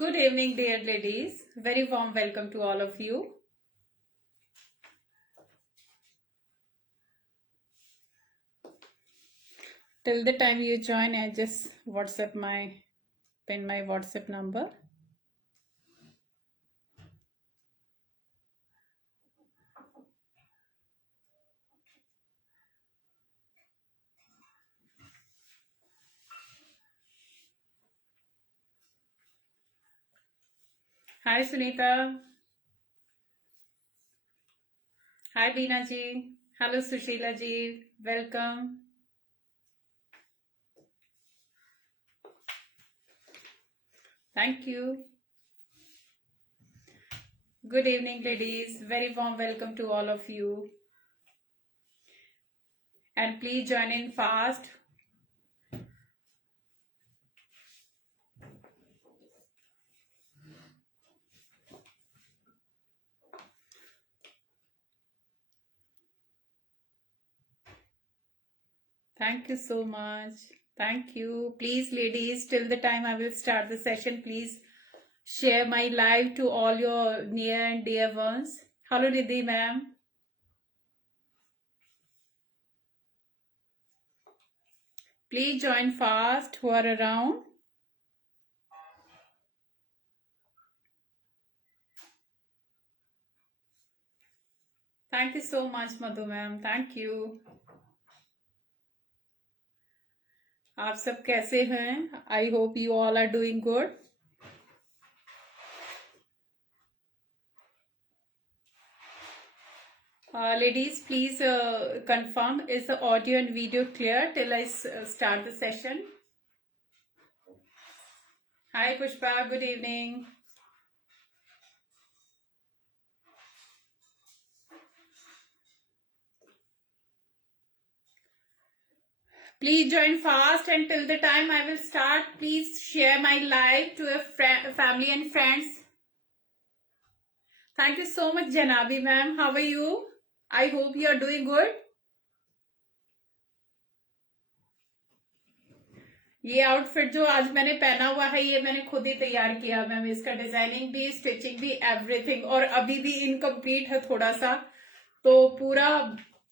Good evening, dear ladies. Very warm welcome to all of you. Till the time you join, I just pin my WhatsApp number. Hi Sunita. Hi Beena ji. Hello Sushila ji. Welcome. Thank you. Good evening, ladies. Very warm welcome to all of you. And please join in fast. Thank you so much. Thank you. Please, ladies, till the time I will start the session, please share my live to all your near and dear ones. Hello, Nidhi ma'am. Please join fast who are around. Thank you so much, Madhu ma'am. Thank you. आप सब कैसे हैं? I hope you all are doing good. Ladies, please confirm, is the audio and video clear till I start the session? Hi Pushpa, good evening. Please join fast, and till the time I will start, please share my live to your family and friends. Thank you so much, Janabi ma'am. How are you? I hope you are doing good. ये outfit जो आज मैंने पहना हुआ है ये मैंने खुद ही तैयार किया मैम। इसका डिजाइनिंग भी, स्टिचिंग भी, एवरीथिंग, और अभी भी इनकम्प्लीट है थोड़ा सा, तो पूरा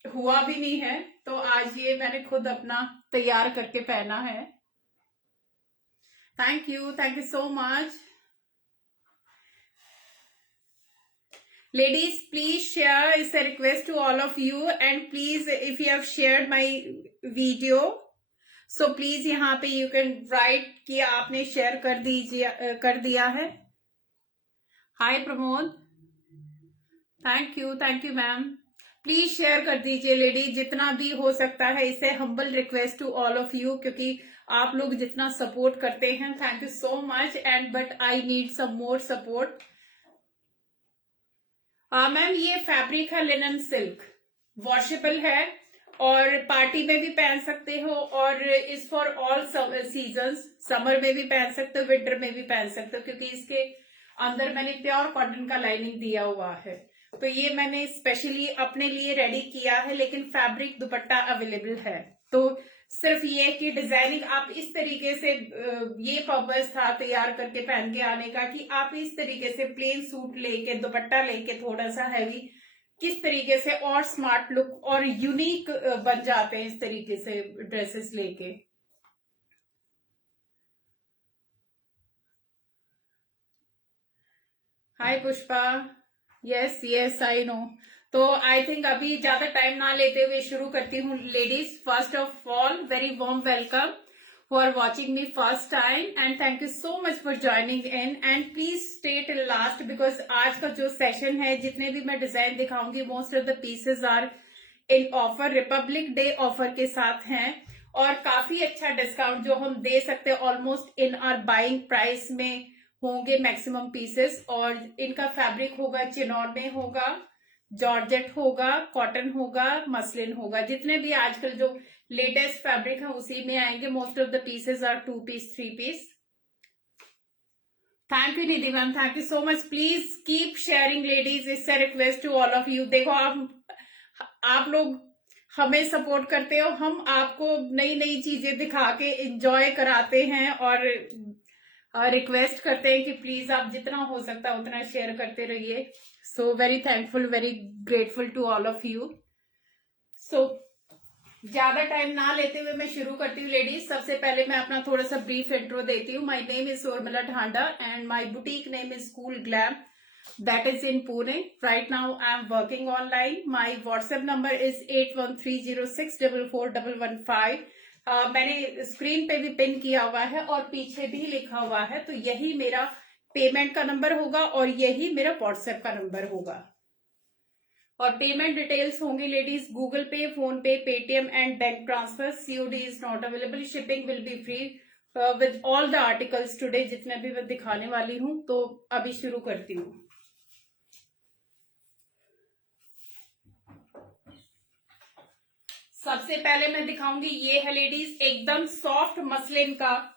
हुआ भी नहीं है, तो आज ये मैंने खुद अपना तैयार करके पहना है। Thank you so much. Ladies, please share. It's a request to all of you, and please, if you have shared my video, so please यहाँ पे you can write कि आपने share कर दिया है। Hi Pramod, thank you ma'am. Please share कर दीजिए lady, जितना भी हो सकता है। इसे humble request to all of you, क्योंकि आप लोग जितना सपोर्ट करते हैं, thank you so much, and but I need some more support. Ma'am ये फैब्रिक है लिनन सिल्क, वॉशेबल है, और पार्टी में भी पहन सकते हो, और is for all seasons. Summer में भी पहन सकते हो, विंटर में भी पहन सकते हो, क्योंकि इसके अंदर मैंने प्योर कॉटन का लाइनिंग दिया हुआ है। तो ये मैंने स्पेशली अपने लिए रेडी किया है, लेकिन फैब्रिक दुपट्टा अवेलेबल है। तो सिर्फ ये कि डिजाइनिंग आप इस तरीके से, ये पर्पस था तैयार करके पहन के आने का, कि आप इस तरीके से प्लेन सूट लेके, दुपट्टा लेके, थोड़ा सा हैवी, किस तरीके से और स्मार्ट लुक और यूनिक बन जाते हैं इस तरीके से ड्रेसेस लेके। हाय पुष्पा, यस आई नो। तो आई थिंक अभी ज्यादा टाइम ना लेते हुए शुरू करती हूँ ladies. First of all, very warm welcome who are watching me first time, and thank you so much for joining in, and please stay till last, because आज का जो सेशन है, जितने भी मैं डिजाइन दिखाऊंगी, most of the pieces are in offer, republic day offer के साथ हैं, और काफी अच्छा डिस्काउंट जो हम दे सकते हैं, almost in our buying price में होंगे मैक्सिमम पीसेस। और इनका फैब्रिक होगा चिनॉन में, होगा जॉर्जेट, होगा कॉटन, होगा मसलिन, होगा, जितने भी आजकल जो लेटेस्ट फैब्रिक है उसी में आएंगे। Most of the pieces are 2 piece 3 piece. Thank you Nidhi ma'am, thank you so much. Please keep sharing ladies, it's a request to all of you. देखो आप लोग हमें सपोर्ट करते हो, हम आपको नई नई चीजें दिखा के इंजॉय कराते हैं, और रिक्वेस्ट करते हैं कि प्लीज आप जितना हो सकता है उतना शेयर करते रहिए. So very thankful, very grateful to all of you. So ज्यादा टाइम ना लेते हुए मैं शुरू करती हूँ लेडीज. सबसे पहले मैं अपना थोड़ा सा ब्रीफ इंट्रो देती हूँ. My name is Urmila Dhanda and my boutique name is cool glam, that is in Pune. Right now I am working online. My WhatsApp number is 8130644115. मैंने स्क्रीन पे भी पिन किया हुआ है और पीछे भी लिखा हुआ है. तो यही मेरा पेमेंट का नंबर होगा और यही मेरा व्हाट्सएप का नंबर होगा. और पेमेंट डिटेल्स होंगी लेडीज गूगल पे, फोन पे, Paytm and bank transfer. COD is not available. Shipping will be free with all the articles today, जितने भी मैं दिखाने वाली हूँ. तो अभी शुरू करती हूँ. सबसे पहले मैं दिखाऊंगी, ये है लेडीज एकदम सॉफ्ट मसलिन का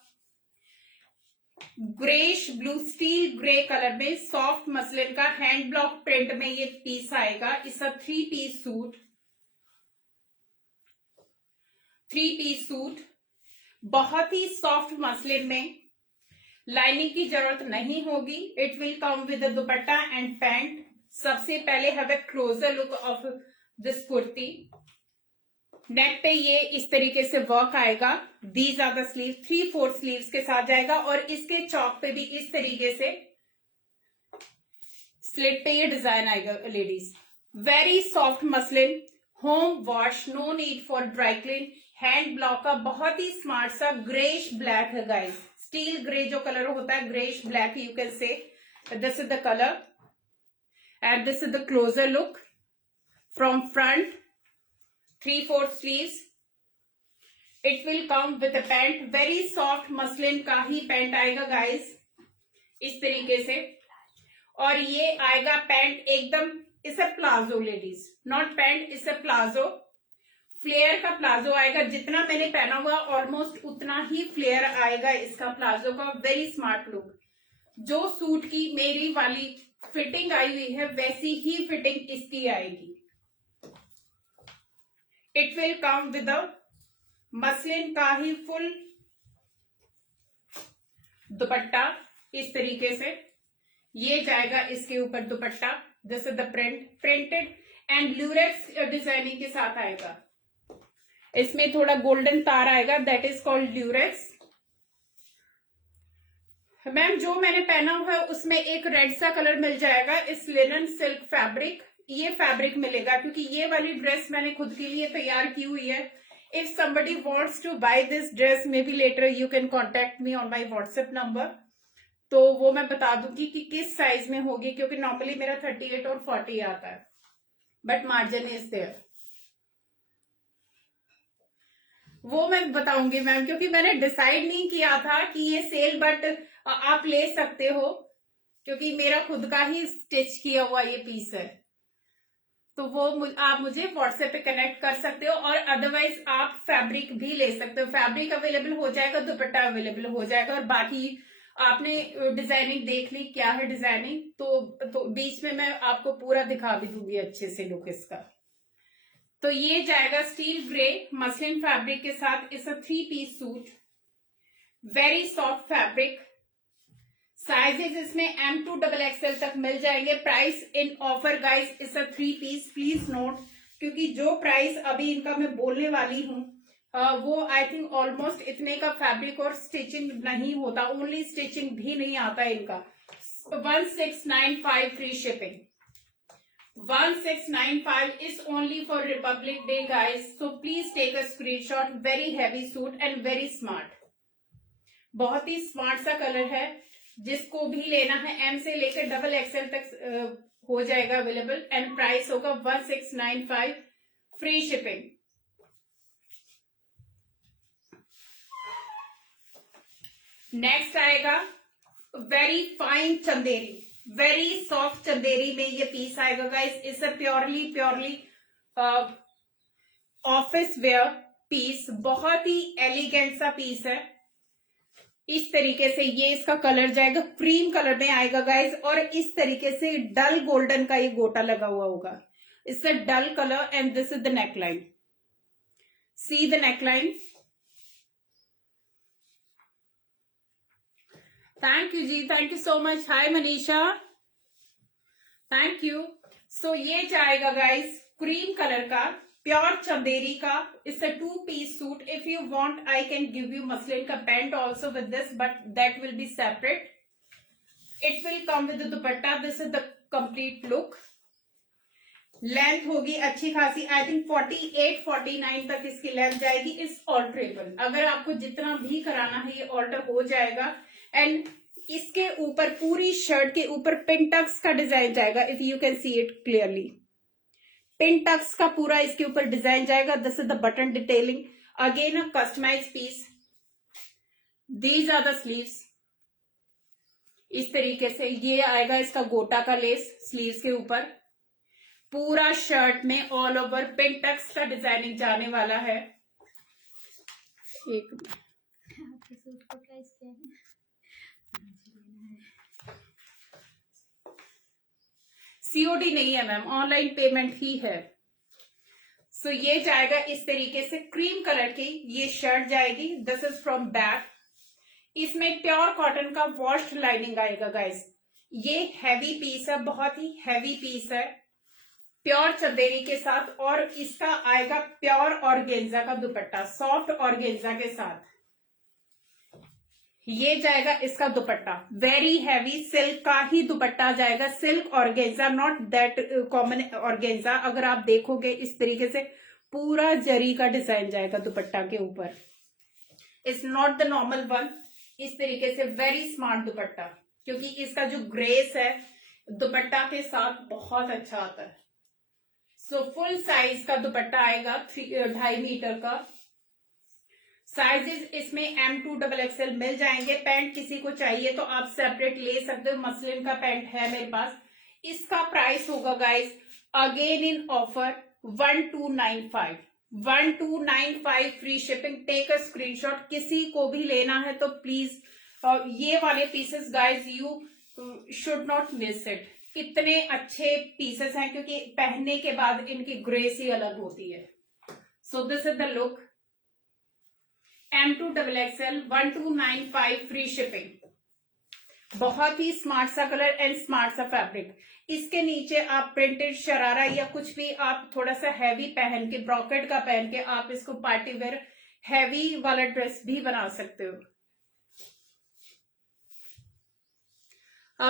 greyish blue steel grey colour में सॉफ्ट मसलिन का हैंड ब्लॉक प्रिंट में ये पीस आएगा. इसका 3 पीस सूट, 3 पीस सूट बहुत ही सॉफ्ट मसलिन में. लाइनिंग की जरूरत नहीं होगी. It will come with dupatta and pant. सबसे पहले have a closer look of this kurti. Neck पे ये इस तरीके से वर्क आएगा. These are the sleeve, 3/4 sleeves के साथ जाएगा और इसके चौक पे भी इस तरीके से स्लिट पे ये डिजाइन आएगा ladies. Very soft muslin, home wash, no need for dry clean. Hand block का बहुत ही स्मार्ट सा ग्रेश ब्लैक है गाइस. स्टील ग्रे जो कलर होता है, greyish black you can say. This is the colour and this is the closer look from front. 3/4 sleeves. It will come with a pant. Very soft muslin का ही pant आएगा guys इस तरीके से. और ये आएगा पैंट एकदम, इस प्लाजो लेडीज, नॉट पैंट, इस प्लाजो. फ्लेयर का प्लाजो आएगा. जितना मैंने पहना हुआ ऑलमोस्ट उतना ही फ्लेयर आएगा इसका प्लाजो का. Very smart look. जो सूट की मेरी वाली फिटिंग आई हुई है वैसी ही फिटिंग इसकी आएगी. It will come with muslin का ही फुल दुपट्टा इस तरीके से. ये जाएगा इसके ऊपर दुपट्टा. This is the print, printed and Lurex designing के साथ आएगा. इसमें थोड़ा गोल्डन तार आएगा, that is called Lurex. Ma'am जो मैंने पहना हुआ है उसमें एक रेड सा कलर मिल जाएगा. इस लिनन सिल्क फैब्रिक, ये फैब्रिक मिलेगा क्योंकि ये वाली ड्रेस मैंने खुद के लिए तैयार की हुई है. If somebody wants to buy this dress, maybe later you can contact me on my WhatsApp number. तो वो मैं बता दूंगी कि किस साइज में होगी, क्योंकि नॉर्मली मेरा 38 और 40 आता है, बट मार्जिन इज देयर. वो मैं बताऊंगी मैम, क्योंकि मैंने डिसाइड नहीं किया था कि ये सेल, बट आप ले सकते हो क्योंकि मेरा खुद का ही स्टिच किया हुआ ये पीस है. तो वो आप मुझे व्हाट्सएप पे कनेक्ट कर सकते हो और अदरवाइज आप फैब्रिक भी ले सकते हो. फैब्रिक अवेलेबल हो जाएगा, दुपट्टा अवेलेबल हो जाएगा. और बाकी आपने डिजाइनिंग देख ली क्या है डिजाइनिंग, तो बीच में मैं आपको पूरा दिखा भी दूंगी अच्छे से लुक इसका. तो ये जाएगा स्टील ग्रे मसलिन फैब्रिक के साथ. इस 3 piece suit, very soft fabric. Sizes इसमें M2 XXL तक मिल जाएंगे. प्राइस इन ऑफर गाइस इस 3 पीस, प्लीज नोट, क्योंकि जो प्राइस अभी इनका मैं बोलने वाली हूँ वो आई थिंक ऑलमोस्ट इतने का फैब्रिक और स्टिचिंग नहीं होता. ओनली स्टिचिंग भी नहीं आता इनका. 1695 free shipping. 1695 is only for Republic Day guys, so please take a screenshot. Very heavy suit and very smart. बहुत ही स्मार्ट सा कलर है. जिसको भी लेना है M से लेकर XXL तक हो जाएगा अवेलेबल. एंड प्राइस होगा 1695 फ्री शिपिंग. नेक्स्ट आएगा very fine Chanderi, very soft Chanderi में ये पीस आएगा guys. It's a purely office wear piece. बहुत ही एलिगेंट सा पीस है. इस तरीके से ये इसका कलर जाएगा, क्रीम कलर में आएगा गाइस. और इस तरीके से डल गोल्डन का ये गोटा लगा हुआ होगा. It's a dull colour and this is the neckline. See the neckline. Thank you ji, thank you so much. Hi Manisha, thank you. So ये जाएगा गाइस क्रीम कलर का, प्योर चंदेरी का। It's a 2 piece suit. If you want I can give you muslin का pant also with this, but that will be separate. It will come with the dupatta. This is the complete look. Length होगी अच्छी खासी, I think 48-49 तक इसकी length जाएगी। इस alterable, अगर आपको जितना भी कराना है ये ऑल्टर हो जाएगा। एंड इसके ऊपर पूरी शर्ट के ऊपर पिंटक्स का डिजाइन जाएगा, if you can see it clearly. Pintucks का पूरा इसके ऊपर डिजाइन जाएगा। This is the button detailing, again a customise piece. These are the sleeves. इस तरीके से ये आएगा इसका गोटा का लेस स्लीव्स के ऊपर। पूरा शर्ट में ऑल ओवर पिंटक्स का डिजाइनिंग जाने वाला है। एक आपके सूट का प्राइस क्या है? सीओडी नहीं है मैम, ऑनलाइन पेमेंट ही है। सो ये जाएगा इस तरीके से, क्रीम कलर की ये शर्ट जाएगी। This is from back. इसमें प्योर कॉटन का वॉश्ड लाइनिंग आएगा गाइस। ये हैवी पीस है, बहुत ही हैवी पीस है, प्योर चंदेरी के साथ। और इसका आएगा प्योर ऑर्गेन्जा का दुपट्टा, सॉफ्ट ऑर्गेन्जा के साथ। ये जाएगा इसका दुपट्टा, वेरी हैवी सिल्क का ही दुपट्टा जाएगा। Silk organza, not that common organza. अगर आप देखोगे इस तरीके से पूरा जरी का डिजाइन जाएगा दुपट्टा के ऊपर। It's not the normal one. इस तरीके से वेरी स्मार्ट दुपट्टा, क्योंकि इसका जो ग्रेस है दुपट्टा के साथ बहुत अच्छा आता है। सो फुल साइज का दुपट्टा आएगा, 2.5 मीटर का। साइजेस इसमें M2XXL मिल जाएंगे। पैंट किसी को चाहिए तो आप सेपरेट ले सकते हो, मसलिन का पैंट है मेरे पास। इसका प्राइस होगा guys again in offer 1295। 1295 free shipping. Take a screenshot. किसी को भी लेना है तो प्लीज, ये वाले pieces guys you should not miss it. इतने अच्छे पीसेस हैं, क्योंकि पहनने के बाद इनकी ग्रेस ही अलग होती है। सो this is the look. M2XXL 1295 free shipping. बहुत ही स्मार्ट सा कलर एंड स्मार्ट सा फैब्रिक। इसके नीचे आप प्रिंटेड शरारा या कुछ भी आप थोड़ा सा हैवी पहन के, ब्रॉकेट का पहन के आप इसको पार्टी वेयर हैवी वाला ड्रेस भी बना सकते हो।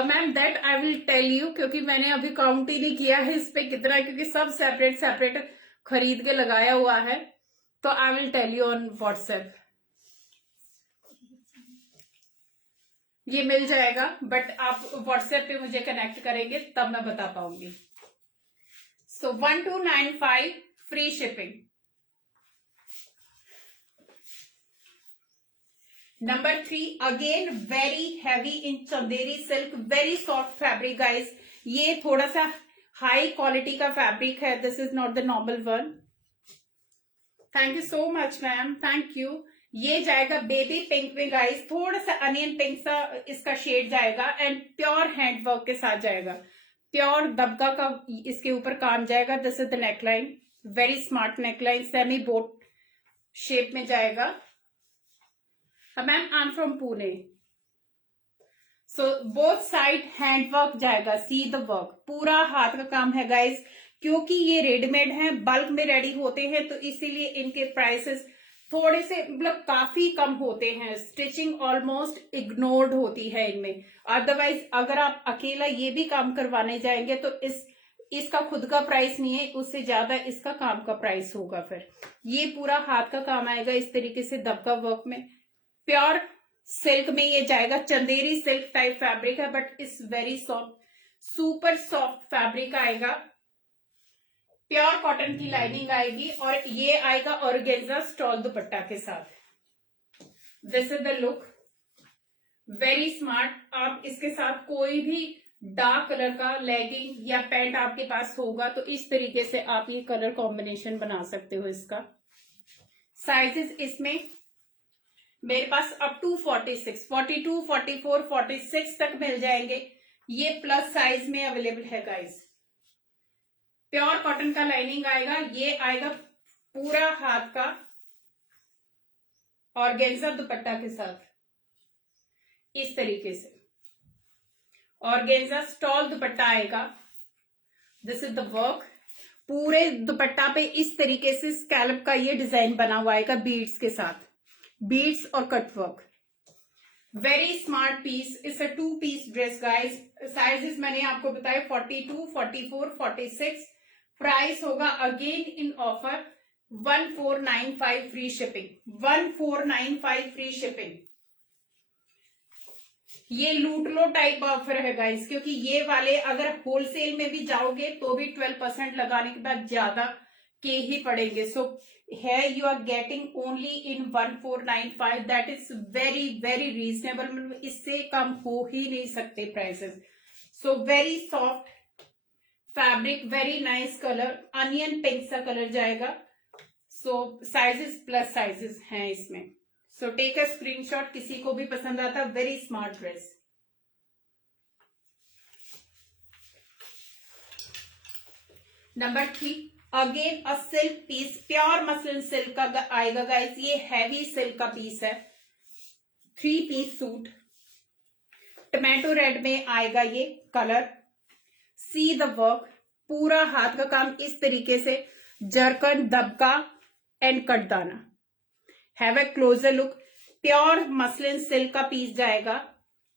Ma'am that I will tell you, क्योंकि मैंने अभी काउंट ही नहीं किया है इस पे कितना, क्योंकि सब सेपरेट सेपरेट खरीद के लगाया हुआ है। तो I will tell you on WhatsApp. ये मिल जाएगा, बट आप व्हाट्सएप पे मुझे कनेक्ट करेंगे तब मैं बता पाऊंगी। सो 1295 free shipping. Number 3 again very heavy इन Chanderi silk, very soft fabric guys. ये थोड़ा सा हाई क्वालिटी का फैब्रिक है। This is not the normal one. Thank you so much ma'am, thank you. ये जाएगा बेबी पिंक में गाइस, थोड़ा सा अनियन पिंक सा इसका शेड जाएगा। एंड प्योर हैंड वर्क के साथ जाएगा, प्योर दबका का इसके ऊपर काम जाएगा। This is the neckline, very smart neckline, semi boat shape में जाएगा। Ma'am I am from Pune. So both side hand work जाएगा, सी द वर्क, पूरा हाथ का काम है गाइस। क्योंकि ये रेडीमेड है, बल्क में रेडी होते हैं, तो इसीलिए इनके प्राइसेस थोड़े से मतलब काफी कम होते हैं। स्टिचिंग ऑलमोस्ट इग्नोर्ड होती है इनमें। अदरवाइज अगर आप अकेला ये भी काम करवाने जाएंगे तो इसका खुद का प्राइस नहीं है, उससे ज्यादा इसका काम का प्राइस होगा। फिर ये पूरा हाथ का काम आएगा इस तरीके से दबका वर्क में। प्योर सिल्क में ये जाएगा, चंदेरी सिल्क टाइप फैब्रिक है, but it's very soft, super soft fabric आएगा। प्योर कॉटन की लाइनिंग आएगी और ये आएगा ऑर्गेन्जा स्टॉल दुपट्टा के साथ। This is the look, very smart. आप इसके साथ कोई भी डार्क कलर का लेगिंग या पैंट आपके पास होगा तो इस तरीके से आप ये कलर कॉम्बिनेशन बना सकते हो। इसका साइजेस इसमें मेरे पास अप टू 46, 42, 44, 46 तक मिल जाएंगे। ये प्लस साइज में अवेलेबल है गाइस। प्योर कॉटन का लाइनिंग आएगा, ये आएगा पूरा हाथ का ऑर्गेन्जा दुपट्टा के साथ। इस तरीके से। ऑर्गेन्जा स्टॉल दुपट्टा आएगा। This is the work. पूरे दुपट्टा पे इस तरीके से स्कैल्प का ये डिजाइन बना हुआ आएगा बीड्स के साथ, बीड्स और cut work. Very smart piece. It's a 2 piece dress guys. Sizes मैंने आपको बताया 42, 44, 46। प्राइस होगा again in offer 1495 free shipping. 1495 free shipping. ये लूट लो टाइप ऑफर है गाइस, क्योंकि ये वाले अगर होलसेल में भी जाओगे तो भी 12% लगाने के बाद ज्यादा के ही पड़ेंगे। सो है you are getting only in 1495। That is very very reasonable. मतलब इससे कम हो ही नहीं सकते prices. So very soft fabric, very nice colour, onion pink सा कलर जाएगा। सो साइजेस प्लस साइजेस हैं इसमें। सो टेक अ स्क्रीनशॉट, किसी को भी पसंद आता। Very smart dress. Number 3 again a silk piece, pure muslin silk का आएगा गाइस। ये हैवी सिल्क का पीस है। 3 पीस सूट, टमाटो रेड में आएगा ये कलर। सी द वर्क, पूरा हाथ का काम इस तरीके से, जरकन, दबका एंड कटदाना। Have a closer look. Pure muslin silk का पीस जाएगा।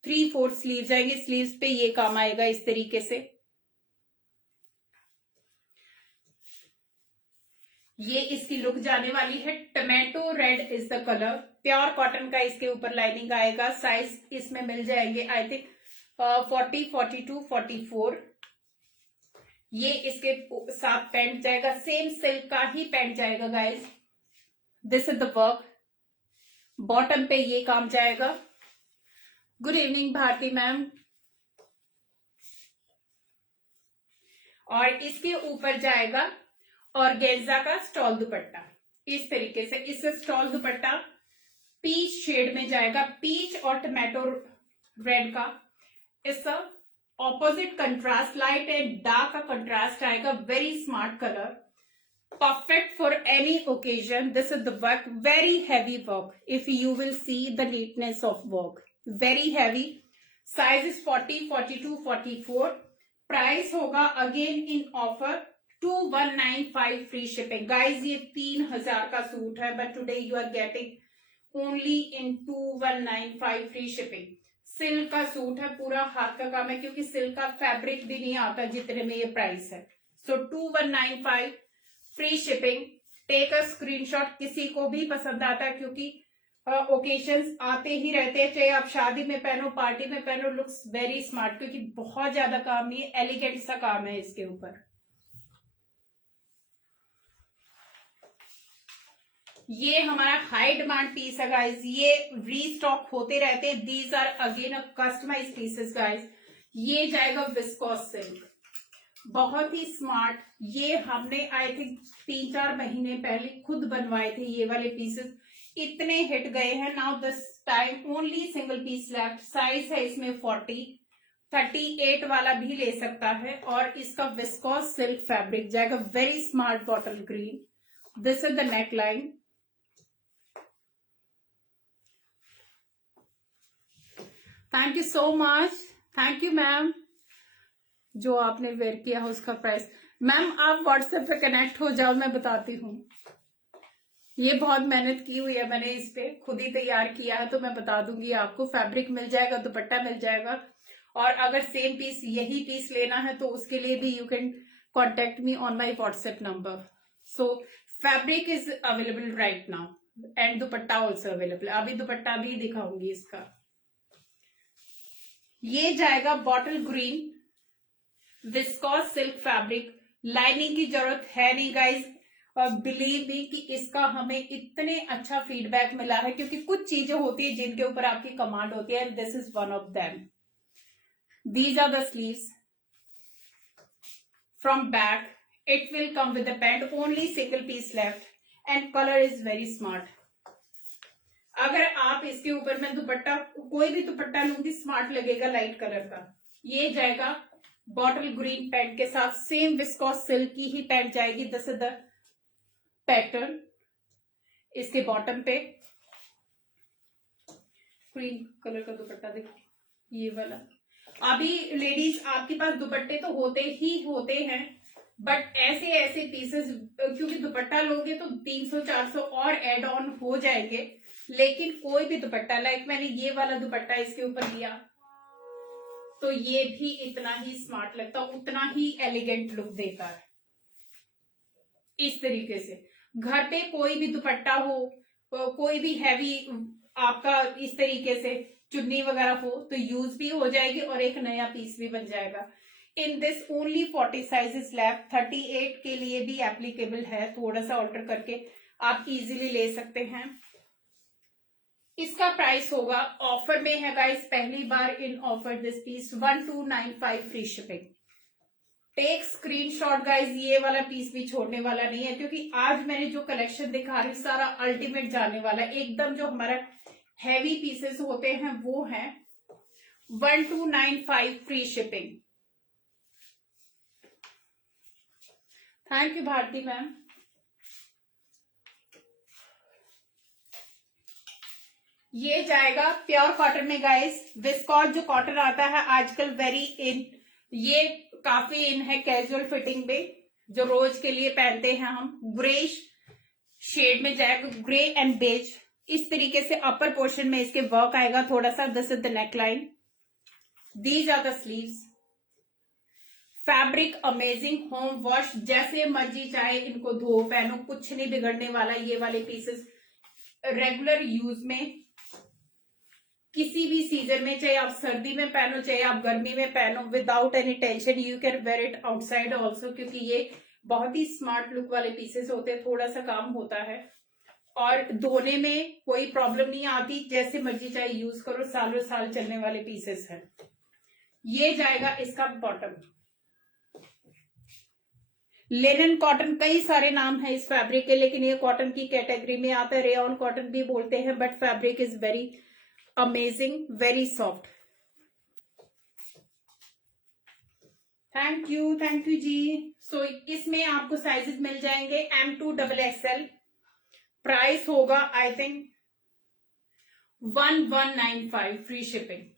3/4 स्लीव जाएंगे। स्लीव्स पे ये काम आएगा इस तरीके से। ये इसकी लुक जाने वाली है। Tomato red is the colour. Pure cotton का इसके ऊपर लाइनिंग आएगा। साइज इसमें मिल जाएंगे आई थिंक 40, 42, 44। ये इसके साथ पैंट जाएगा। सेम सिल्क का ही पैंट जाएगा guys. This is the work. Bottom पे ये काम जाएगा। Good evening Bharti ma'am. और इसके ऊपर जाएगा ऑर्गेन्जा का स्टॉल दुपट्टा इस तरीके से। इस स्टॉल दुपट्टा पीच शेड में जाएगा। पीच और टमाटो रेड का इस opposite contrast, light and dark का कंट्रास्ट आएगा। Very smart colour, perfect for any occasion. This is the work, very heavy work. If you will see the neatness of work, very heavy. Size is 40, 42, 44. Price होगा again in offer 2195 free shipping. Guys ये 3000 का suit है, but today you are getting only in 2195 free shipping. Silk का suit है, पूरा हाथ का काम है, क्योंकि सिल्क का फैब्रिक भी नहीं आता जितने में ये प्राइस है। So 2195 free shipping. Take a screenshot, किसी को भी पसंद आता है, क्योंकि ओकेशंस आते ही रहते हैं। चाहे आप शादी में पहनो, पार्टी में पहनो, लुक्स वेरी स्मार्ट, क्योंकि बहुत ज्यादा काम नहीं है, एलिगेंट सा काम है इसके ऊपर। ये हमारा हाई डिमांड पीस है गाइस। ये रीस्टॉक होते रहते हैं। These are again a customise pieces guys. ये जाएगा विस्कोस सिल्क, बहुत ही स्मार्ट। ये हमने आई थिंक 3-4 महीने पहले खुद बनवाए थे ये वाले पीसेस। इतने हिट गए हैं। Now this time only single piece left. Size है इसमें 40, 38 वाला भी ले सकता है। और इसका विस्कोस सिल्क फैब्रिक जाएगा। Very smart bottle green. This is the neck line. Thank you so much. Thank you ma'am. जो आपने वेयर किया है उसका प्राइस। मैम आप व्हाट्सएप पे कनेक्ट हो जाओ, मैं बताती हूँ। ये बहुत मेहनत की हुई है मैंने, इस पे खुद ही तैयार किया है, तो मैं बता दूंगी आपको। फैब्रिक मिल जाएगा, दुपट्टा मिल जाएगा। और अगर सेम पीस, यही पीस लेना है, तो उसके लिए भी you can contact me on my WhatsApp number. So fabric is available right now and dupatta also available. अभी दुपट्टा भी दिखाऊंगी इसका। ये जाएगा bottle green viscose silk fabric. Lining की जरूरत है नहीं गाइज। और बिलीव मी कि इसका हमें इतने अच्छा फीडबैक मिला है, क्योंकि कुछ चीजें होती है जिनके ऊपर आपकी कमांड होती है, this is one of them. These are the sleeves from back. It will come with the pant. Only single piece left and colour is very smart. अगर आप इसके ऊपर मैं दुपट्टा, कोई भी दुपट्टा लूंगी, स्मार्ट लगेगा, लाइट कलर का। ये जाएगा बॉटल ग्रीन पैंट के साथ। सेम विस्कोस सिल्क की ही पैंट जाएगी। This is the pattern. इसके बॉटम पे क्रीम कलर का दुपट्टा देखो, ये वाला। अभी लेडीज आपके पास दुपट्टे तो होते ही होते हैं, बट ऐसे ऐसे पीसेस, क्योंकि दुपट्टा लोगे तो 300-400 और एड ऑन हो जाएंगे, लेकिन कोई भी दुपट्टा, लाइक मैंने ये वाला दुपट्टा इसके ऊपर लिया तो ये भी इतना ही स्मार्ट लगता, उतना ही एलिगेंट लुक देता है। इस तरीके से घर पे कोई भी दुपट्टा हो, कोई भी हैवी आपका इस तरीके से चुन्नी वगैरह हो तो यूज भी हो जाएगी और एक नया पीस भी बन जाएगा। In this only 40 sizes left, 38 के लिए भी एप्लीकेबल है, थोड़ा सा ऑल्टर करके आप इजीली ले सकते हैं। इसका प्राइस होगा, ऑफर में है गाइस, पहली बार in offer this piece 1295 free shipping. Take screenshot guys, ये वाला पीस भी छोड़ने वाला नहीं है, क्योंकि आज मैंने जो कलेक्शन दिखा रही सारा अल्टीमेट जाने वाला है एकदम। जो हमारा हैवी पीसेस होते हैं वो हैं 1295 free shipping. Thank you Bharti ma'am. ये जाएगा प्योर कॉटन में गाइस। विस्कॉस जो कॉटन आता है आजकल वेरी इन, ये काफी इन है कैजुअल फिटिंग में, जो रोज के लिए पहनते हैं हम। ग्रेश शेड में जाएगा, ग्रे एंड बेज। इस तरीके से अपर पोर्शन में इसके वर्क आएगा थोड़ा सा। This is the neckline, these are the sleeves. Fabric amazing, home wash, जैसे मर्जी चाहे इनको धो पहनो, कुछ नहीं बिगड़ने वाला। ये वाले पीसेस रेगुलर यूज में किसी भी सीजन में, चाहे आप सर्दी में पहनो चाहे आप गर्मी में पहनो, without any tension you can wear it outside also, क्योंकि ये बहुत ही स्मार्ट लुक वाले पीसेस होते हैं। थोड़ा सा काम होता है और धोने में कोई प्रॉब्लम नहीं आती, जैसे मर्जी चाहे यूज करो, सालों साल चलने वाले पीसेस हैं। ये जाएगा इसका बॉटम, लिनन कॉटन, कई सारे नाम है इस फैब्रिक के, लेकिन ये कॉटन की कैटेगरी में आता है। रेयॉन कॉटन भी बोलते हैं, but fabric is very amazing, very soft. Thank you ji. So इसमें आपको साइजेस मिल जाएंगे M2 XXL। प्राइस होगा आई थिंक 1195 फ्री शिपिंग।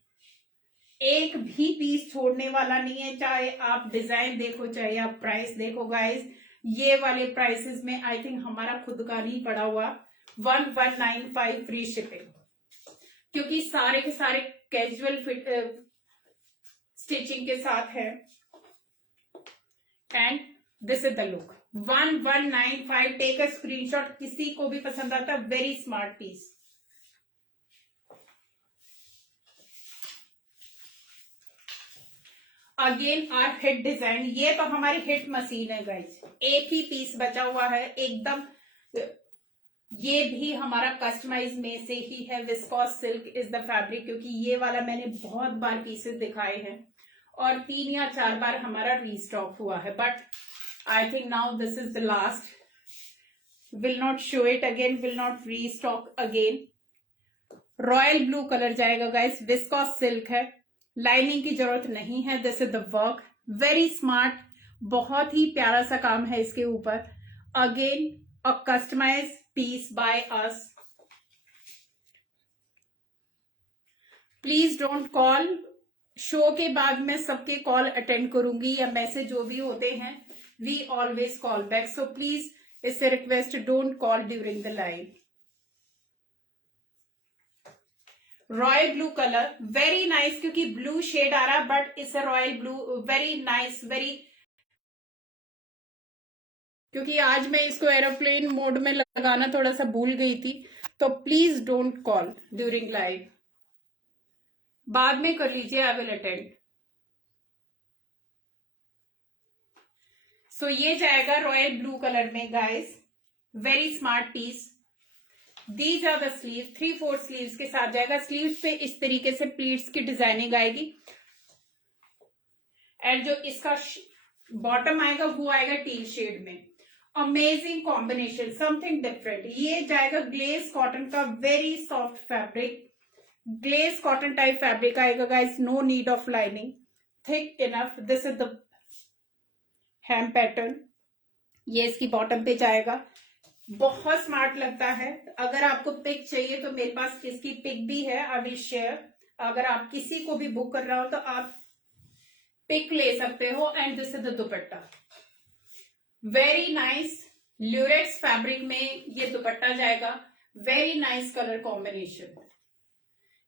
एक भी पीस छोड़ने वाला नहीं है, चाहे आप डिजाइन देखो चाहे आप प्राइस देखो गाइस। ये वाले प्राइसेस में आई थिंक हमारा खुद का नहीं पड़ा हुआ। 1195 फ्री शिपिंग, क्योंकि सारे के सारे कैजुअल फिट स्टिचिंग के साथ है। And this is the look 1195। Take a screenshot, किसी को भी पसंद आता, very smart piece. Again our hit design, ये तो हमारी हिट मशीन है गाइस। एक ही पीस बचा हुआ है एकदम, ये भी हमारा कस्टमाइज में से ही है। Viscous silk is the fabric, क्योंकि ये वाला मैंने बहुत बार पीसेस दिखाए हैं और 3 या 4 बार हमारा रीस्टॉक हुआ है, but I think now this is the last. Will not show it again, will not restock again. Royal blue colour जाएगा गाइस, विस्कॉस सिल्क है, लाइनिंग की जरूरत नहीं है। This is the work, very smart, बहुत ही प्यारा सा काम है इसके ऊपर। Again a customise piece by us. Please don't call, show के बाद मैं सबके कॉल अटेंड करूंगी या मैसेज जो भी होते हैं, we always call back, so please इससे request, don't call during the live. Royal blue colour, very nice, क्योंकि ब्लू शेड आ रहा है but it's a royal blue, very nice, very. क्योंकि आज मैं इसको एरोप्लेन मोड में लगाना थोड़ा सा भूल गई थी, तो please don't call during live, बाद में कर लीजिए, आई विल अटेंड। सो ये जाएगा रॉयल ब्लू कलर में guys, very smart piece. These are the sleeve, 3/4 sleeves के साथ जाएगा। स्लीव्स पे इस तरीके से प्लीट्स की डिजाइनिंग आएगी एंड जो इसका बॉटम आएगा वो आएगा टील शेड में। Amazing combination, something different. ये जाएगा ग्लेस कॉटन का, very soft fabric, glace cotton type fabric आएगा guys, no need of lining, thick enough. This is the hem pattern, ये इसकी बॉटम पे जाएगा। बहुत स्मार्ट लगता है। अगर आपको पिक चाहिए तो मेरे पास इसकी पिक भी है, आई विल शेयर। अगर आप किसी को भी बुक कर रहा हो तो आप पिक ले सकते हो। And this is the dupatta, very nice Lurex fabric में ये दुपट्टा जाएगा। Very nice colour combination.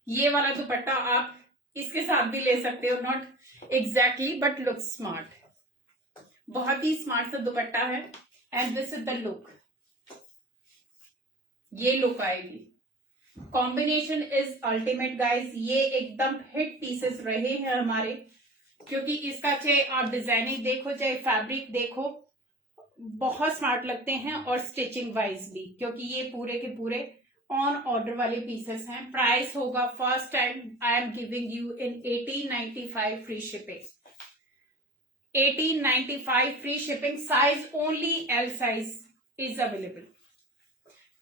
ये वाला दुपट्टा आप इसके साथ भी ले सकते हो, not exactly but look smart. बहुत ही स्मार्ट सा दुपट्टा है। And this is the look, ये लुक आएगी। Combination is ultimate guys. ये एकदम हिट पीसेस रहे हैं हमारे, क्योंकि इसका चाहे आप डिजाइनिंग देखो चाहे फैब्रिक देखो, बहुत स्मार्ट लगते हैं। और स्टिचिंग वाइज भी, क्योंकि ये पूरे के पूरे ऑन ऑर्डर वाले पीसेस हैं। प्राइस होगा first time I am giving you in 1895 free shipping. 1895 free shipping. Size only L size is available,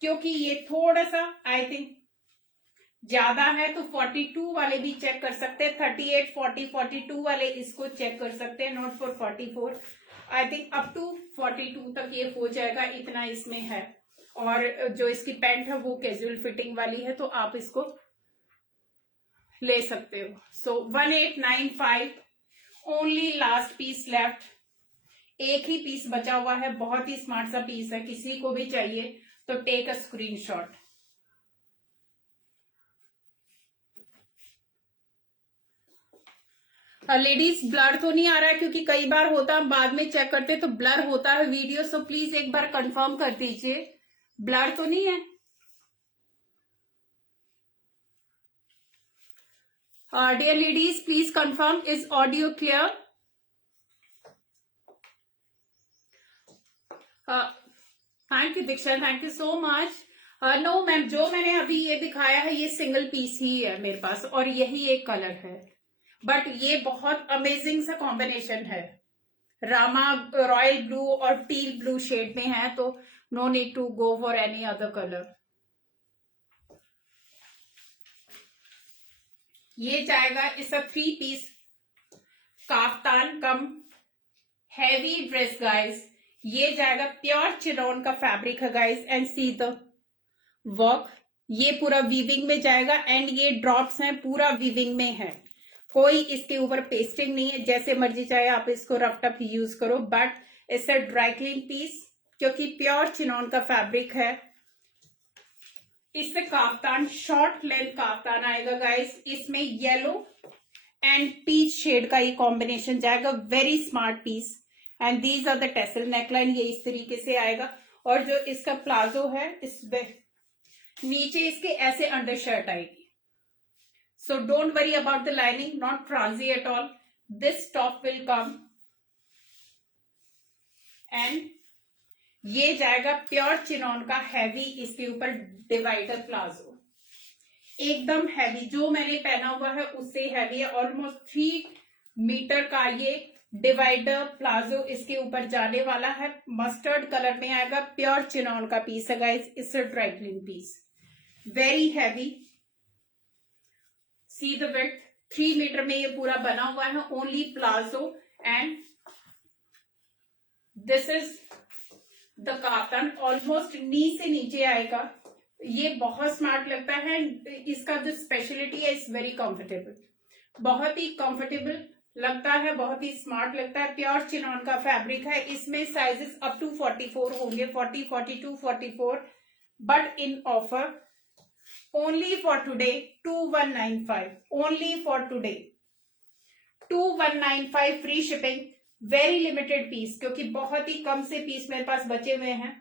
क्योंकि ये थोड़ा सा आई थिंक ज्यादा है, तो 42 वाले भी चेक कर सकते हैं। 38, 40, 42 वाले इसको चेक कर सकते हैं, not for 44। I think up to 42 तक ये हो जाएगा, इतना इसमें है। और जो इसकी पैंट है वो कैजुअल फिटिंग वाली है, तो आप इसको ले सकते हो। सो 1895 ओनली, लास्ट पीस लेफ्ट। एक ही पीस बचा हुआ है, बहुत ही स्मार्ट सा पीस है। किसी को भी चाहिए तो take a screenshot. Ladies blur तो नहीं आ रहा है, क्योंकि कई बार होता है बाद में चेक करते तो ब्लर होता है वीडियो। सो प्लीज एक बार कंफर्म कर दीजिए, ब्लर तो नहीं है। Dear ladies please confirm, is audio clear? Thank you Diksha, thank you so much. No ma'am, जो मैंने अभी ये दिखाया है ये सिंगल पीस ही है मेरे पास, और यही एक कलर है। बट ये बहुत अमेजिंग सा कॉम्बिनेशन है। रामा रॉयल ब्लू और टील ब्लू शेड में है, तो no need to go for any other colour. ये जाएगा इस 3 piece kaftan cum heavy dress guys. ये जाएगा प्योर चिनॉन का फैब्रिक है guys. And see the work, ये पूरा वीविंग में जाएगा। एंड ये ड्रॉप्स हैं, पूरा वीविंग में है, कोई इसके ऊपर पेस्टिंग नहीं है। जैसे मर्जी चाहे आप इसको रफ टफ यूज करो, but it's a dry clean piece, क्योंकि प्योर चिनॉन का फैब्रिक है। इससे काफ्तान शॉर्ट लेंथ काफ्तान आएगा गाइस। इसमें येलो एंड पीच शेड का ये कॉम्बिनेशन जाएगा। Very smart piece. And these are the tassel neckline, ये इस तरीके से आएगा। और जो इसका प्लाजो है, इस नीचे इसके ऐसे अंडर शर्ट आएगी। So don't worry about the lining, not franzy at all. This top will come and ये जाएगा प्योर चिनॉन का हैवी, इसके ऊपर डिवाइडर प्लाजो, एकदम हैवी। जो मैंने पहना हुआ है उससे हैवी है। ऑलमोस्ट 3 मीटर का ये डिवाइडर प्लाजो इसके ऊपर जाने वाला है। मस्टर्ड कलर में आएगा, प्योर चिनॉन का पीस है guys. It's a dry clean piece, very heavy. See the width, 3 metre में ये पूरा बना हुआ है, only palazzo. And this is the kaftan, almost knee से नीचे आएगा। ये बहुत स्मार्ट लगता है। इसका जो स्पेशलिटी है, इट्स वेरी कंफर्टेबल, बहुत ही कंफर्टेबल लगता है, बहुत ही स्मार्ट लगता है। प्योर चिनॉन का फैब्रिक है। इसमें साइजेस अप टू 44 होंगे, 40, 42, 44। But in offer only for today 2195, only for today 2195 free shipping. Very limited piece, क्योंकि बहुत ही कम से पीस मेरे पास बचे हुए हैं।